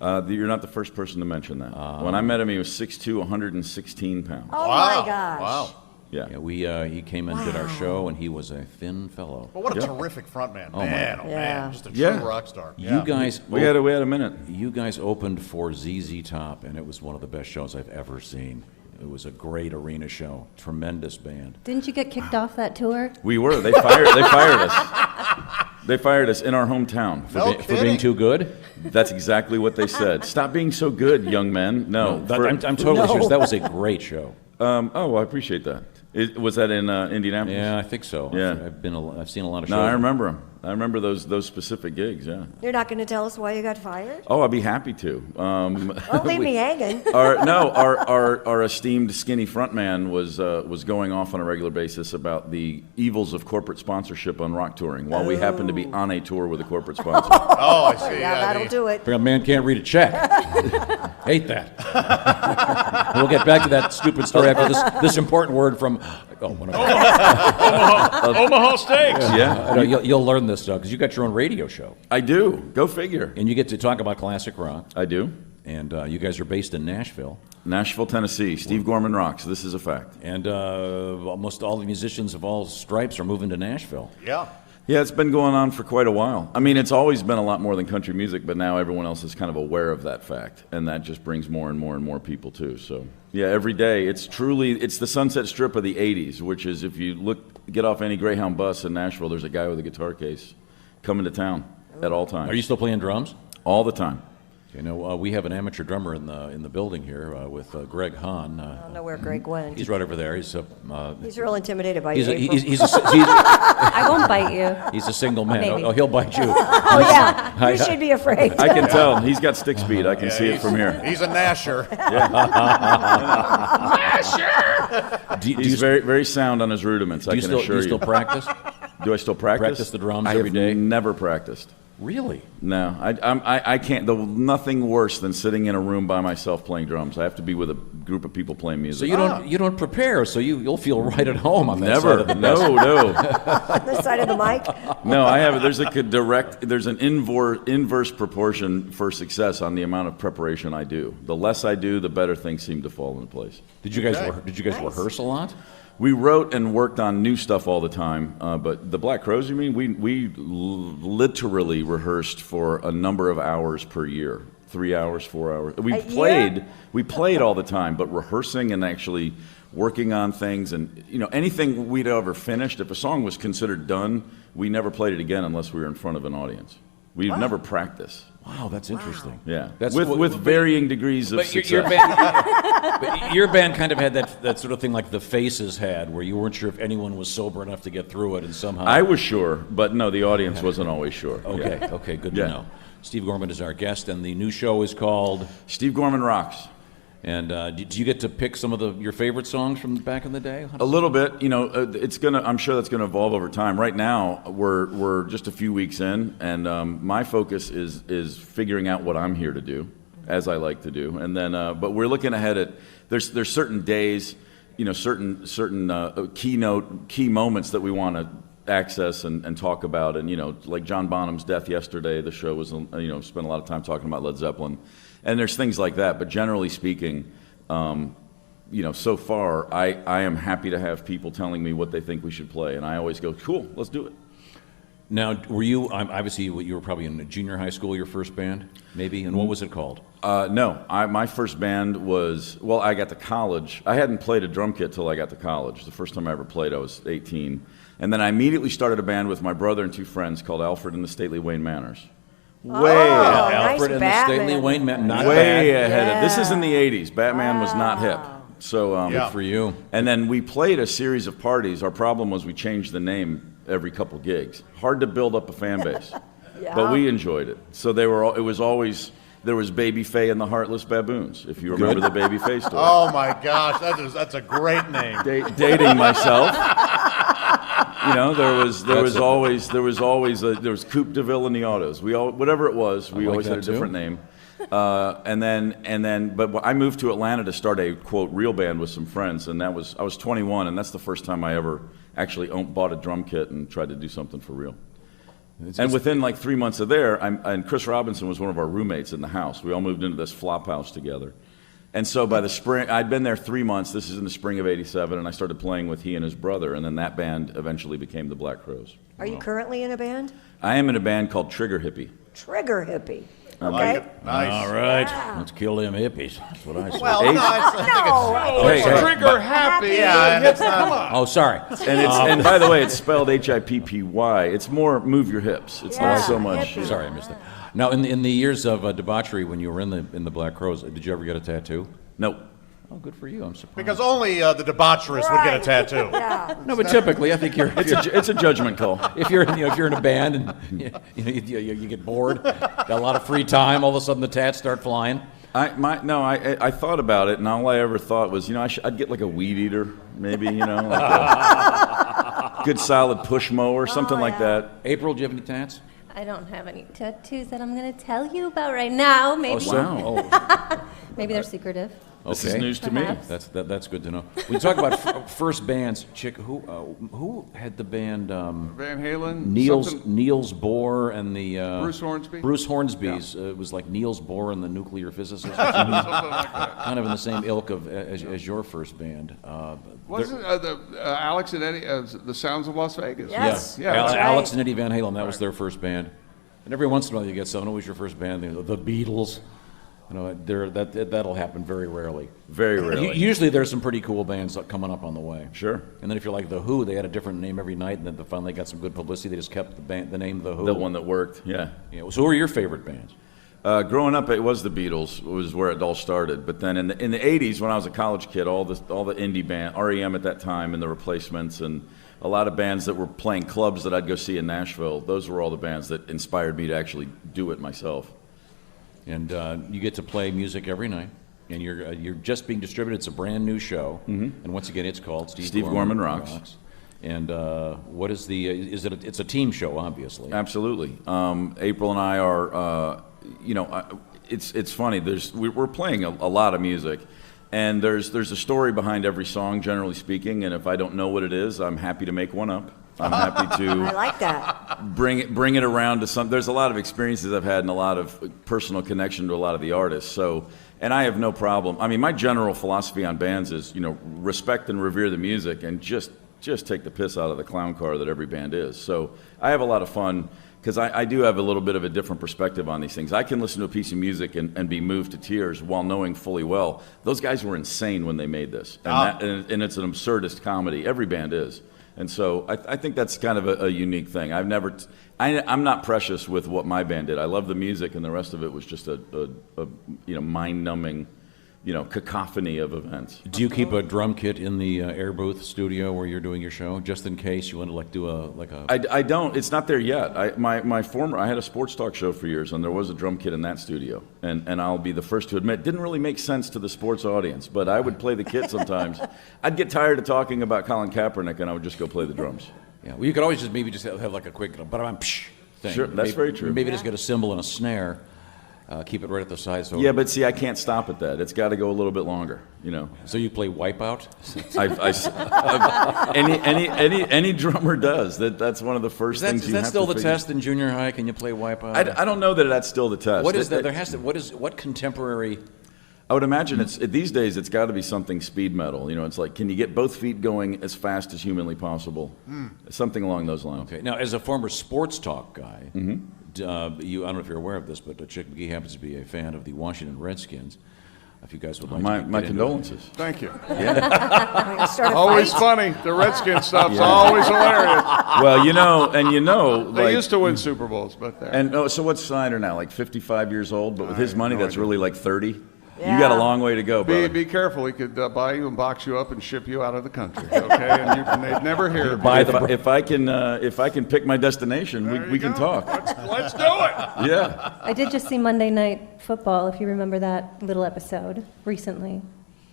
You're not the first person to mention that. When I met him, he was 6'2", 116 pounds. Oh, Wow. my gosh. Wow. Yeah. He came and did our show, and he was a thin fellow. But what a terrific frontman. my Man, God. oh, Yeah. man. Just a true Yeah. rock star. You guys, We had a minute. you guys opened for ZZ Top, and it was one of the best shows I've ever seen. It was a great arena show, tremendous band. Didn't you get kicked off that tour? We were. They fired us. They fired us in our hometown. No For being kidding. too good? That's exactly what they said. Stop being so good, young men. No. I'm totally serious. That was a great show. Well, I appreciate that. Was that in Indianapolis? Yeah, I think so. Yeah. I've seen a lot of shows. No, I remember them. I remember those specific gigs, yeah. You're not going to tell us why you got fired? Oh, I'd be happy to. Don't leave me hanging. Our esteemed skinny frontman was going off on a regular basis about the evils of corporate sponsorship on rock touring while we happened to be on a tour with a corporate sponsor. Oh, I see. Yeah, that'll the- do it. A man can't read a check. Hate that. We'll get back to that stupid story after this important word from one of Omaha Steaks. Yeah, I know, you'll learn this stuff because you got your own radio show, I do. Go figure. and you get to talk about classic rock. I do. And you guys are based in Nashville, Nashville, Tennessee. Steve Gorman rocks. This is a fact. and almost all the musicians of all stripes are moving to Nashville. Yeah. Yeah, it's been going on for quite a while. I mean, it's always been a lot more than country music, but now everyone else is kind of aware of that fact, and that just brings more and more and more people too. So, yeah, every day it's the Sunset Strip of the '80s, which is if you get off any Greyhound bus in Nashville, there's a guy with a guitar case coming to town at all times. Are you still playing drums? All the time. You know, we have an amateur drummer in the building here with Greg Hahn. I don't know where Greg went. He's right over there. He's Real intimidated by he's you. a, April. I won't bite you. he's a single man. Maybe. Oh, he'll bite you. Oh, yeah. You should be afraid. I can tell. He's got stick speed. I can see it from here. He's a Nasher. Do you He's very, very sound on his rudiments, I can do assure you you. still practice? Do I still practice? Practice the drums I every have day? never practiced. Really? No, I can't. Nothing worse than sitting in a room by myself playing drums. I have to be with a group of people playing music. So you don't prepare, so you'll feel right at home on that side Never. of the desk. No. On this side of the mic. No, I have. There's an inverse proportion for success on the amount of preparation I do. The less I do, the better things seem to fall into place. Did you guys rehearse a lot? We wrote and worked on new stuff all the time, but the Black Crowes, you mean? We literally rehearsed for a number of hours per year, 3 hours, 4 hours. We played all the time, but rehearsing and actually working on things and anything we'd ever finished, if a song was considered done, we never played it again unless we were in front of an audience. We'd never practice. Wow, that's interesting. Yeah, That's with varying degrees of But success. your band kind of had that sort of thing like the Faces had, where you weren't sure if anyone was sober enough to get through it, and somehow. I was sure, but no, the audience wasn't always sure. Okay, Yeah. okay, good Yeah. to know. Steve Gorman is our guest, and the new show is called. Steve Gorman Rocks. And do you get to pick some of your favorite songs from back in the day? A little bit, I'm sure that's gonna evolve over time. Right now, we're just a few weeks in, and my focus is figuring out what I'm here to do, as I like to do, and then but we're looking ahead at there's certain days, certain key moments that we want to access and talk about. And, like John Bonham's death yesterday, the show was, spent a lot of time talking about Led Zeppelin. And there's things like that. But generally speaking, so far, I am happy to have people telling me what they think we should play. And I always go, cool, let's do it. Now, were you, obviously, you were probably in junior high school, your first band, maybe? And what was it called? No, my first band was, I got to college. I hadn't played a drum kit till I got to college. The first time I ever played, I was 18. And then I immediately started a band with my brother and two friends called Alfred and the Stately Wayne Manners. Way Alfred and the Stately Wayne Manners. Not way bad. ahead of, this is in the 80s. Batman was not hip. So, Good for you. And then we played a series of parties. Our problem was we changed the name every couple gigs. Hard to build up a fan base. But we enjoyed it. So there was Baby Faye and the Heartless Baboons, if you remember the Baby Faye story. Oh my gosh, that's a great name. Dating myself. There was Coupe de Ville in the Autos. Whatever it was, we always had a different name. But I moved to Atlanta to start a quote real band with some friends, and I was 21, and that's the first time I ever actually bought a drum kit and tried to do something for real. And within like 3 months of there, and Chris Robinson was one of our roommates in the house. We all moved into this flop house together. And so by the spring, I'd been there 3 months. This is in the spring of '87, and I started playing with he and his brother, and then that band eventually became the Black Crowes. Are you currently in a band? I am in a band called Trigger Hippie. Trigger Hippie. I like it. Nice. All right. Let's kill them hippies. That's what I say. Well, no, I think it's Trigger happy. Yeah, and it's Come not. on. Oh, sorry. And by the way, it's spelled Hippy. It's more move your hips. It's not so much. hippie. Sorry, I missed that. Now, in the years of debauchery, when you were in the Black Crowes, did you ever get a tattoo? Nope. Oh, good for you. I'm surprised. Because only the debaucherous would get a Right. tattoo. Yeah. No, but typically, I think It's a judgment call. if you're in a band and you get bored, got a lot of free time, all of a sudden the tats start flying. I thought about it, and all I ever thought was, I'd get like a weed eater, maybe, like a good solid push mower, something like that. April, do you have any tats? I don't have any tattoos that I'm going to tell you about right now. Maybe, Wow. maybe they're secretive. This is Okay. news to me. Perhaps. That's good to know. We talk about first bands. Chick, who had the band? Van Halen. Niels something- Niels Bohr and the Bruce Hornsby? Bruce Hornsby's. It was like Niels Bohr and the nuclear physicist. Or something. Something like that. Kind of in the same ilk as your first band. Wasn't Alex and Eddie, the Sounds of Las Vegas? Yes. Yeah, that's right. Alex and Eddie Van Halen. That was their first band. And every once in a while you get someone. What was your first band? The Beatles. That'll happen very rarely. Very rarely. Usually there's some pretty cool bands coming up on the way. Sure. And then if you're like The Who, they had a different name every night, and then they finally got some good publicity. They just kept the name The Who. The one that worked, yeah. So who are your favorite bands? Growing up, it was the Beatles. Was where it all started. But then in the '80s, when I was a college kid, all the indie band, REM at that time, and the Replacements, and a lot of bands that were playing clubs that I'd go see in Nashville. Those were all the bands that inspired me to actually do it myself. And you get to play music every night, and you're just being distributed. It's a brand new show, and once again, it's called Steve Gorman Rocks. And what is it's a team show, obviously. Absolutely. April and I are, it's funny. We're playing a lot of music, and there's a story behind every song, generally speaking. And if I don't know what it is, I'm happy to make one up. I'm happy to I like that. bring it around to some. There's a lot of experiences I've had and a lot of personal connection to a lot of the artists. So, and I have no problem. I mean, my general philosophy on bands is, respect and revere the music, and just take the piss out of the clown car that every band is. So I have a lot of fun because I do have a little bit of a different perspective on these things. I can listen to a piece of music and be moved to tears while knowing fully well those guys were insane when they made this, and it's an absurdist comedy. Every band is. And so I think that's kind of a unique thing. I'm not precious with what my band did. I love the music, and the rest of it was just a mind-numbing, cacophony of events. Do you keep a drum kit in the air booth studio where you're doing your show, just in case you want to do a? I don't. It's not there yet. I had a sports talk show for years, and there was a drum kit in that studio. And I'll be the first to admit, it didn't really make sense to the sports audience, but I would play the kit sometimes. I'd get tired of talking about Colin Kaepernick, and I would just go play the drums. Yeah. Well, you could always maybe just have like a quick ba-dum, psh thing. Sure, that's very true. Maybe just get a cymbal and a snare. keep it right at the side. So Yeah, but see, I can't stop at that. It's got to go a little bit longer, you know. So you play Wipeout? Any drummer does. That's one of the first things Is you that have still to the figure. test in junior high? Can you play Wipeout? I don't know that that's still the test. What is that? There has to. What contemporary? I would imagine these days it's got to be something speed metal. You know, it's like, can you get both feet going as fast as humanly possible? Something along those lines. Okay. Now, as a former sports talk guy, I don't know if you're aware of this, but Chick McGee happens to be a fan of the Washington Redskins. If you guys would like to My get into it. condolences. Thank you. Start a Always fight? funny. The Redskin stuff's always hilarious. Well, you know, They like, used to win Super Bowls, but they're... and so what's Snyder now? Like 55 years old, but with his money, no that's idea. really like 30. Yeah. You got a long way to go, brother. Be careful. He could buy you and box you up and ship you out of the country. Okay, and they'd never hear. If I can pick my destination, we can talk. Let's do it. Yeah. I did just see Monday Night Football, if you remember that little episode recently.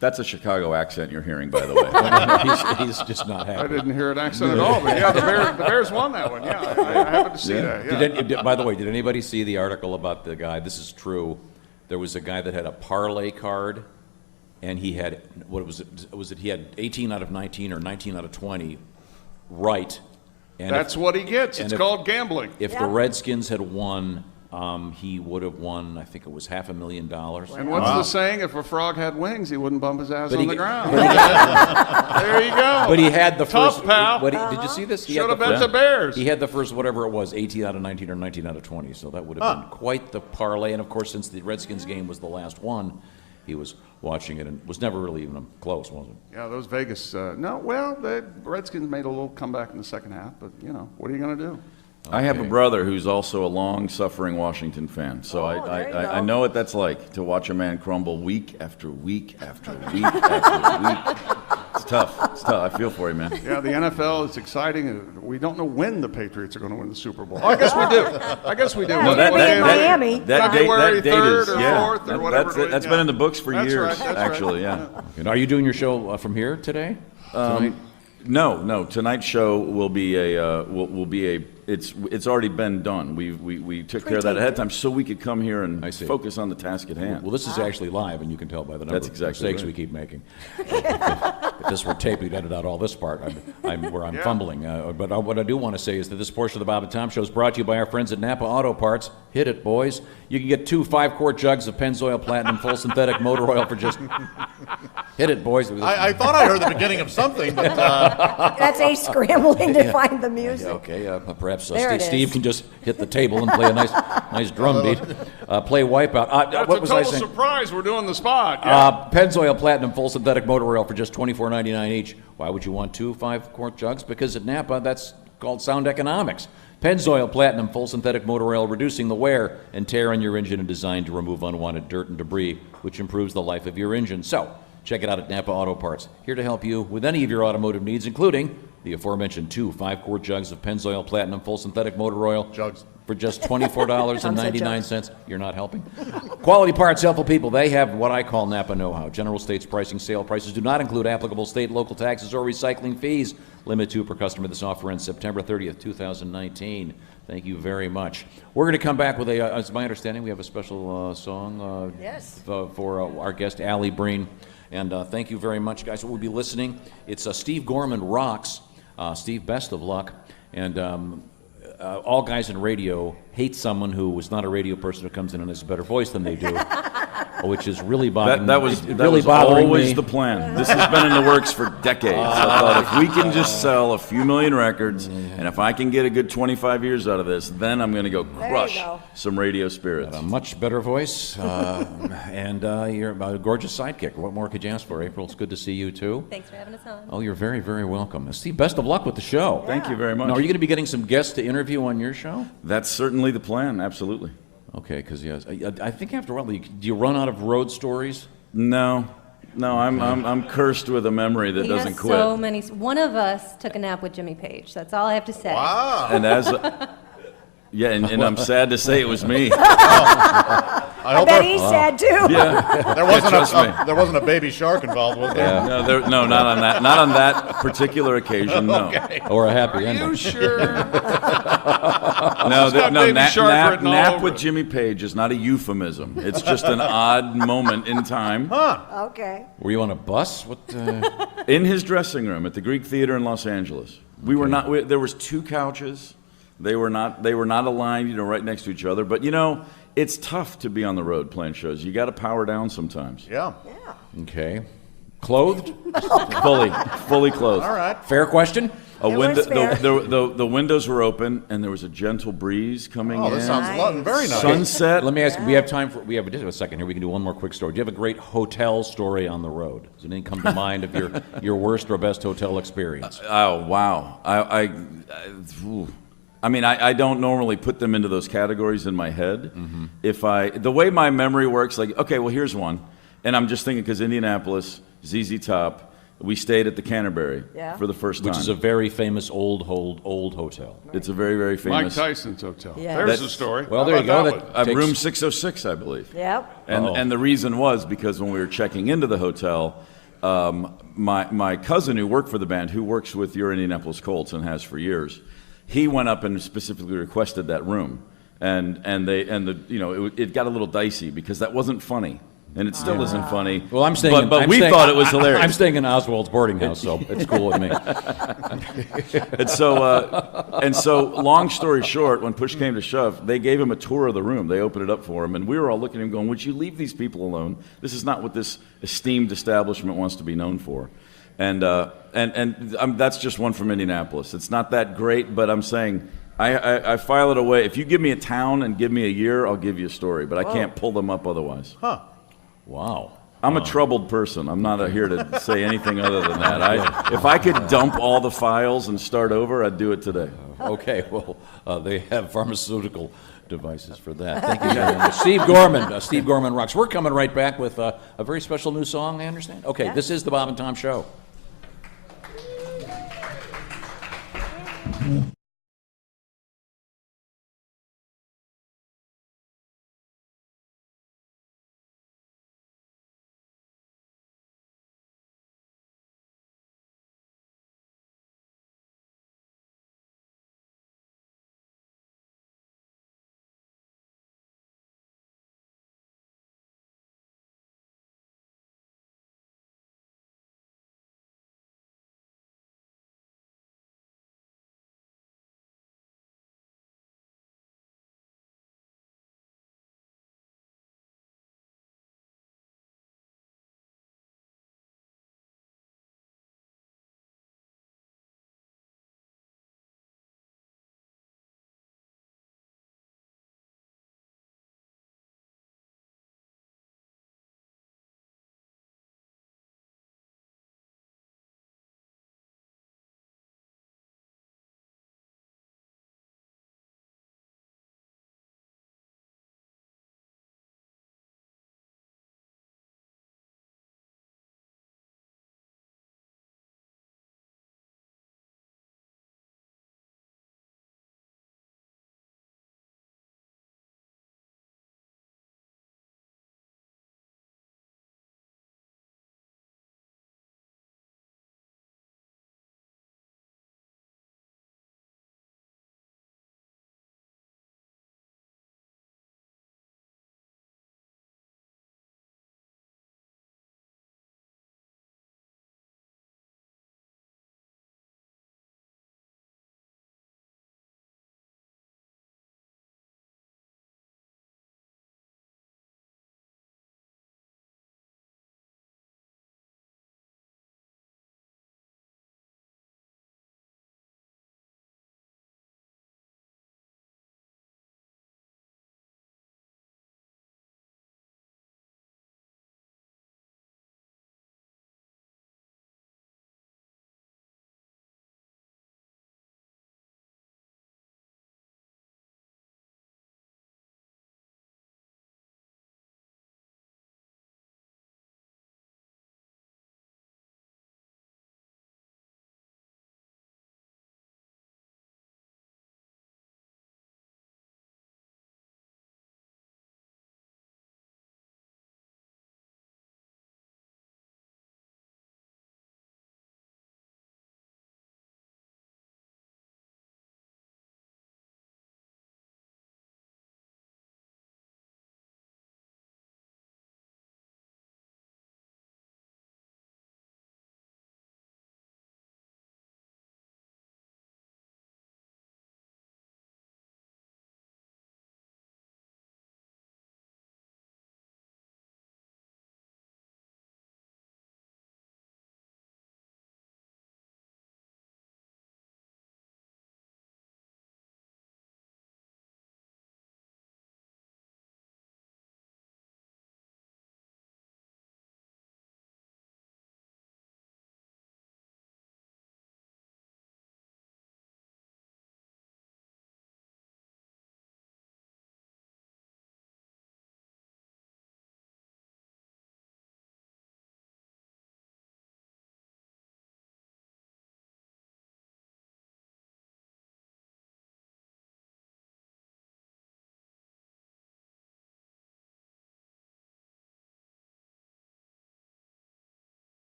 That's a Chicago accent you're hearing, by the way. he's just not I happy. didn't hear an accent at all, but yeah, the Bears won that one. Yeah, I happened to see that. Yeah. By the way, did anybody see the article about the guy? This is true. There was a guy that had a parlay card, and he had what was it? Was it he had 18 out of 19 or 19 out of 20 right? And That's what he gets. It's called gambling. If the Redskins had won, he would have won. I think it was $500,000. And what's the saying? If a frog had wings, he wouldn't bump his ass But on he- the ground. but he- There you go. But he had the Tough, first. pal. Did you see this? He had Should have the bet first- the Bears. He had the first, whatever it was, 18 out of 19 or 19 out of 20. So that would have been quite the parlay. And of course, since the Redskins game was the last one, he was watching it and was never really even close, was it? Yeah, those Vegas. No, well, the Redskins made a little comeback in the second half, but you know, what are you going to do? I have a brother who's also a long-suffering Washington fan, so there you I go. know what that's like to watch a man crumble week after week after week after week. It's tough. It's tough. I feel for you, man. Yeah, the NFL is exciting. We don't know when the Patriots are going to win the Super Bowl. I guess we do. I guess we do. No, they're gonna be in Miami. February that date 3rd is or yeah. 4th or whatever it is, That's yeah. been in the books for That's years, right, that's actually. right. Yeah. And are you doing your show from here today? Tonight? No. Tonight's show will be it's already been done. We took care of that ahead of time so we could come here and I see. focus on the task at hand. Well, this is actually live, and you can tell by the number That's of exactly mistakes right. we keep making. If this were taped, we'd edit out all this part I'm fumbling. But what I do want to say is that this portion of the Bob and Tom Show is brought to you by our friends at Napa Auto Parts. Hit it, boys. You can get 2 5-quart jugs of Pennzoil Platinum Full Synthetic Motor Oil for just... Hit it, boys. I thought I heard the beginning of something, but That's Ace scrambling to find the music. Okay, perhaps There it Steve is. can just hit the table and play a nice drum beat. Play Wipeout. That's What a was I total saying? surprise. We're doing the spot. Yeah. Pennzoil Platinum Full Synthetic Motor Oil for just $24.99 each. Why would you want 2 5-quart jugs? Because at Napa, that's called sound economics. Pennzoil Platinum Full Synthetic Motor Oil, reducing the wear and tear on your engine and designed to remove unwanted dirt and debris, which improves the life of your engine. So, check it out at Napa Auto Parts. Here to help you with any of your automotive needs, including the aforementioned 2 5-quart jugs of Pennzoil Platinum Full Synthetic Motor Oil. Jugs. For just $24.99. You're not helping? Quality parts, helpful people. They have what I call Napa know-how. General States pricing, sale prices do not include applicable state and local taxes or recycling fees. Limit 2 per customer. This offer ends September 30th, 2019. Thank you very much. We're going to come back with it's my understanding, we have a special song Yes. for our guest, Allie Breen. And thank you very much, guys. We'll be listening. It's Steve Gorman Rocks. Steve, best of luck. And all guys in radio hate someone who was not a radio person who comes in and has a better voice than they do, which is really bothering That was bothering always me. the plan. This has been in the works for decades. I thought if we can just sell a few million records, and if I can get a good 25 years out of this, then I'm going to go you crush go. some radio spirits. A much better voice, and you're a gorgeous sidekick. What more could you ask for, April? It's good to see you, too. Thanks for having us on. Oh, you're very, very welcome. Steve, best of luck with the show. Thank you very much. Now, are you going to be getting some guests to interview on your show? That's certainly the plan, absolutely. Okay, because yes, I think after a while, do you run out of road stories? No, I'm cursed with a memory that He doesn't has quit. so many. One of us took a nap with Jimmy Page. That's all I have to say. And and I'm sad to say it was me. I bet he's sad too. Yeah. Trust me. There wasn't a baby shark involved, was there? No, not on that. Not on that particular occasion. No. Or a happy Are ending. you sure? No, got Baby Shark written all nap over with it. Jimmy Page is not a euphemism. It's just an odd moment in time. Okay. Were you on a bus? What? In his dressing room at the Greek Theater in Los Angeles. We were not. There was 2 couches. They were not aligned, right next to each other. But it's tough to be on the road playing shows. You got to power down sometimes. Yeah. Okay. Clothed? fully clothed. All right. Fair question. A It window. was fair. The windows were open, and there was a gentle breeze coming Oh, in. that sounds very nice. Sunset. Let me ask. We have time for. We have just a second here. We can do one more quick story. Do you have a great hotel story on the road? Does anything come to mind of your worst or best hotel experience? Oh wow! I mean, I don't normally put them into those categories in my head. The way my memory works, like, okay, well, here's one, and I'm just thinking because Indianapolis, ZZ Top, we stayed at the Canterbury Yeah. for the first time. Which is a very famous old hotel. It's a very, very Mike famous. Tyson's hotel. Yeah. There's That's- the story. Well, How there you about go. that one? Takes- Room 606, I believe. Yep. And the reason was because when we were checking into the hotel, my cousin who worked for the band, who works with your Indianapolis Colts and has for years, he went up and specifically requested that room, it got a little dicey because that wasn't funny, and it still isn't funny. Well, I'm staying. but we thought it was hilarious. I'm staying in Oswald's boarding house, so it's cool with me. And so, long story short, when push came to shove, they gave him a tour of the room. They opened it up for him, and we were all looking at him going, would you leave these people alone? This is not what this esteemed establishment wants to be known for. And that's just one from Indianapolis. It's not that great, but I'm saying I file it away. If you give me a town and give me a year, I'll give you a story, but I can't pull them up otherwise. Wow. I'm a troubled person. I'm not here to say anything other than that. If I could dump all the files and start over, I'd do it today. Okay. Well, they have pharmaceutical devices for that. Thank you, gentlemen. Steve Gorman. Steve Gorman rocks. We're coming right back with a very special new song, I understand. Okay. Yeah. This is the Bob and Tom Show.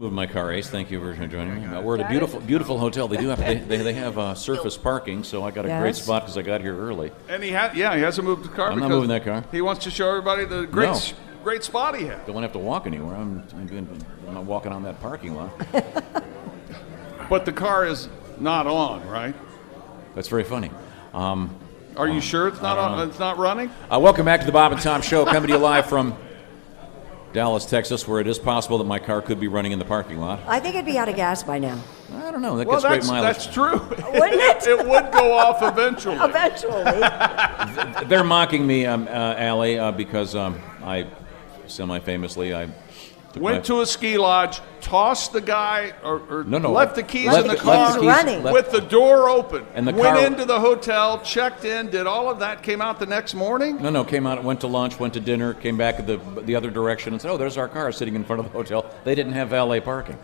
Moving my car, Ace. Thank you for joining me. We're at a beautiful hotel. They do have they have surface parking, so I got a great Yes. spot because I got here early. And he hasn't moved the car. I'm not because moving that car. He wants to show everybody the great spot he had. Don't want to have to walk anywhere. I'm not walking on that parking lot. But the car is not on, right? That's very funny. Are you sure it's not on? It's not running? Welcome back to the Bob and Tom Show, coming to you live from Dallas, Texas, where it is possible that my car could be running in the parking lot. I think it'd be out of gas by now. I don't know. That Well, gets great mileage. that's true. Wouldn't it? It would go off eventually. Eventually. They're mocking me, Allie, because I semi-famously took Went my- to a ski lodge, tossed the guy, or No, left the keys left in the the- car left the keys- running. left- with the door open. And the went car- into the hotel, checked in, did all of that, came out the next morning. No, came out, went to lunch, went to dinner, came back the other direction and said, oh, there's our car sitting in front of the hotel. They didn't have valet parking.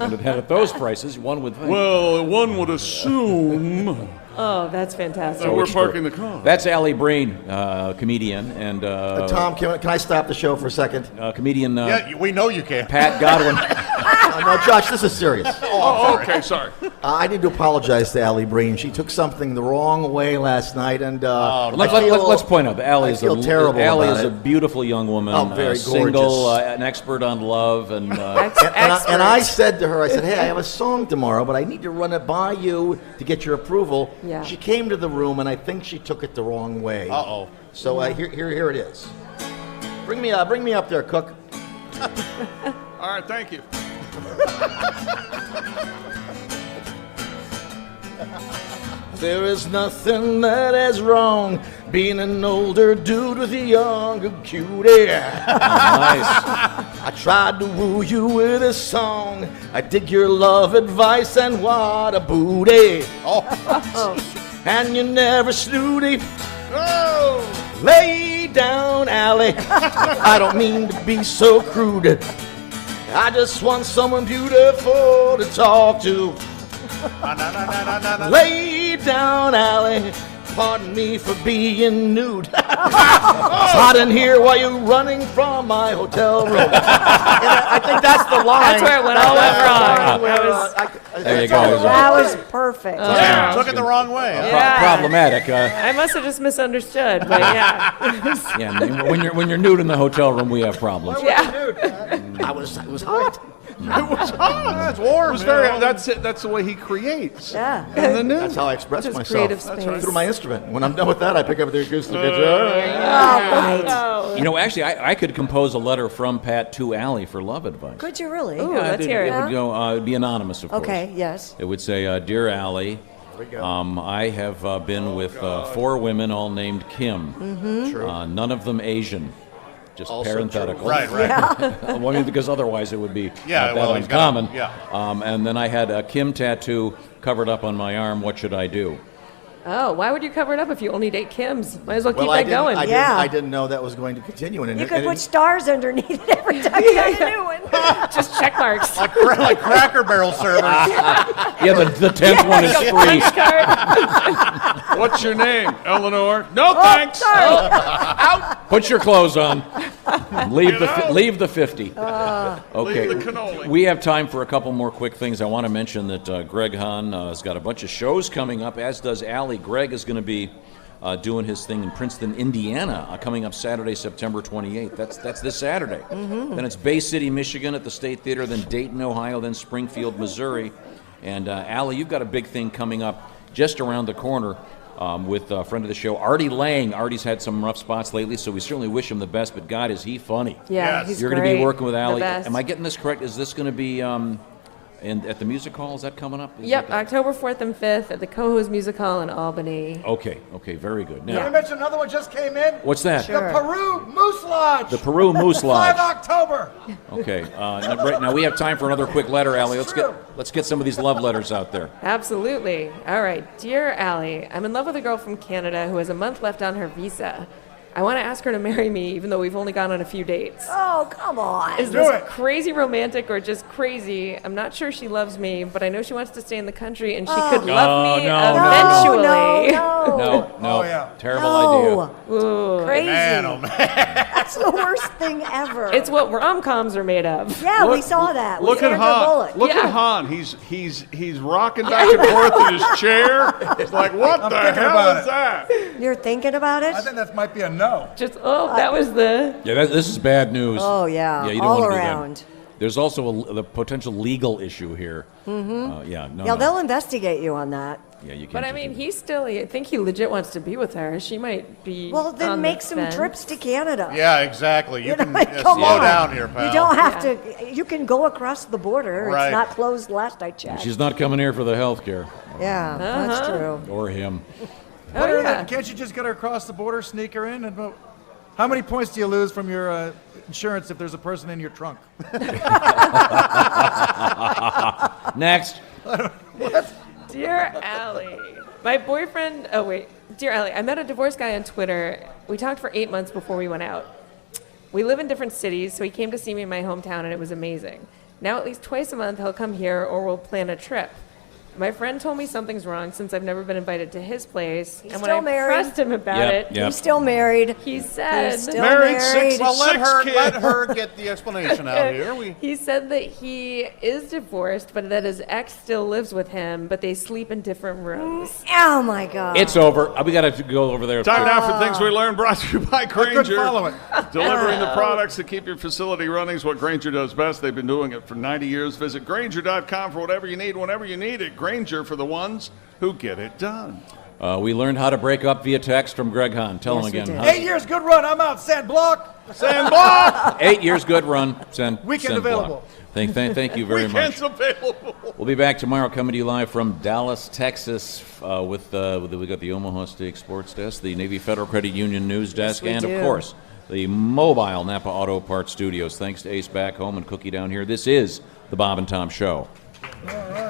And it had at those prices, one would think. Well, one would assume Oh, that's fantastic. that we're parking the car. That's Allie Breen, comedian, and Tom, can I stop the show for a second? comedian Yeah, we know you can. Pat Godwin. No, Josh, this is serious. Oh, okay, sorry. I need to apologize to Allie Breen. She took something the wrong way last night, and Let's point out that Allie I feel is terrible Allie about is a it. beautiful young woman, Oh, very single, gorgeous. an expert on love, and And I said to her, I said, hey, I have a song tomorrow, but I need to run it by you to get your approval. Yeah. She came to the room, and I think she took it the wrong way. Uh-oh. So here it is. Bring me up there, Cook. All right, thank you. There is nothing that is wrong being an older dude with a younger cutie. nice. I tried to woo you with a song. I dig your love advice, and what a booty. And you're never snooty. Oh! Lay down, Allie. I don't mean to be so crude. I just want someone beautiful to talk to. Lay down, Allie. Pardon me for being nude. It's hot in here while you're running from my hotel room. And I think that's the line. That's where it went all went wrong. That was- There you go. That was perfect. Took it the wrong way. Huh? Yeah. Problematic. I must have just misunderstood, but yeah. Yeah, when you're nude in the hotel room, we have problems. Yeah. It was hot. It was hot. It's warm. It was very. That's it. That's the way he creates. Yeah. In the news. That's how I express His myself. creative space. Through my instrument. When I'm done with that, I pick up the acoustic guitar. Oh. You know, actually, I could compose a letter from Pat to Allie for love advice. Could you really? Ooh, let's hear It it. would go. It'd be anonymous, of course. Okay, yes. It would say, "Dear Allie, I have been with 4 women, all named Kim. Mm-hmm. None of them Asian. Just parenthetical. Right. Well, I mean, because otherwise it would be Yeah, not well, that he's got- uncommon. yeah. And then I had a Kim tattoo covered up on my arm. What should I do? Oh, why would you cover it up if you only date Kim's? Might as well keep I that going. Yeah. didn't know that was going to continue. And You could put stars underneath it every time you got a new one. Just check marks. Like Cracker Barrel servers. Yeah, the 10th one is free. Punch card. What's your name, Eleanor? No thanks. Sorry. Put your clothes on. Leave the 50. Okay. Leave the cannoli. We have time for a couple more quick things. I want to mention that Greg Hahn has got a bunch of shows coming up, as does Allie. Greg is going to be doing his thing in Princeton, Indiana, coming up Saturday, September 28th. That's this Saturday. Then it's Bay City, Michigan at the State Theater, then Dayton, Ohio, then Springfield, Missouri. And Allie, you've got a big thing coming up just around the corner with a friend of the show, Artie Lang. Artie's had some rough spots lately, so we certainly wish him the best, but God, is he funny. Yeah, Yes. he's You're going to be great. working with The Allie. best. Am I getting this correct? Is this going to be at the music hall? Is that coming up? Is Yep, that- October 4th and 5th at the Cohoes Music Hall in Albany. Okay, very good. Now, Can I mention another one just came in? what's that? Sure. The Peru Moose Lodge. The Peru Moose 5 Lodge. October. Okay, right now we have time for another quick letter, Allie. Let's get some of these love letters out there. Absolutely. All right. Dear Allie, I'm in love with a girl from Canada who has a month left on her visa. I want to ask her to marry me, even though we've only gone on a few dates. Oh, come on. Is this crazy romantic or just crazy? I'm not sure she loves me, but I know she wants to stay in the country and she could love me eventually. No. No, Oh, yeah. terrible No. idea. Ooh. Crazy. Man, oh man. That's the worst thing ever. It's what rom-coms are made of. Yeah, we saw that. with Look at Sandra Han. Bullock. Look Yeah. at Han. He's rocking back and forth in his chair. It's like, what the thinking hell about is it. that? You're thinking about it? I think that might be a no. Just that was the. Yeah, this is bad news. Oh, yeah, you don't all wanna do that. around. There's also the potential legal issue here. Mm-hmm. Yeah, no. they'll investigate you on that. Yeah, you can't. But I just mean, do that. he's still. I think he legit wants to be with her. She might be. Well, then on make the some fence. trips to Canada. Yeah, exactly. You can Come slow on. down here, pal. You don't have to. You can go across the border. Right. It's not closed last I checked. She's not coming here for the health care. Yeah, that's true. Or him. Oh, yeah. Can't you just get her across the border, sneak her in? And how many points do you lose from your insurance if there's a person in your trunk? Next. Dear Allie, my boyfriend. Oh wait, dear Allie, I met a divorced guy on Twitter. We talked for 8 months before we went out. We live in different cities, so he came to see me in my hometown, and it was amazing. Now at least twice a month he'll come here, or we'll plan a trip. My friend told me something's wrong since I've never been invited to his place, and when still I married. pressed him about Yep, it, yep. He's still married. he said. He's still Married, married. six- Well, let kids. her get the explanation out here. He said that he is divorced, but that his ex still lives with him, but they sleep in different rooms. Oh my God. It's over. We got to go over there. Time now for Things We Learned, brought to you by Granger. follow it. Delivering the products that keep your facility running is what Granger does best. They've been doing it for 90 years. Visit Granger.com for whatever you need, whenever you need it. Granger, for the ones who get it done. We learned how to break up via text from Greg Hahn. Tell Yes, him we again. did. 8 years, good run. I'm out. Sand block. Sandblock! 8 years, good run. Send Weekend send block. available. Thank you very much. Weekends available. We'll be back tomorrow, coming to you live from Dallas, Texas, with we got the Omaha Steak Sports Desk, the Navy Federal Credit Union News Desk, we and do. of course the mobile Napa Auto Parts Studios. Thanks to Ace back home and Cookie down here. This is the Bob and Tom Show. All right.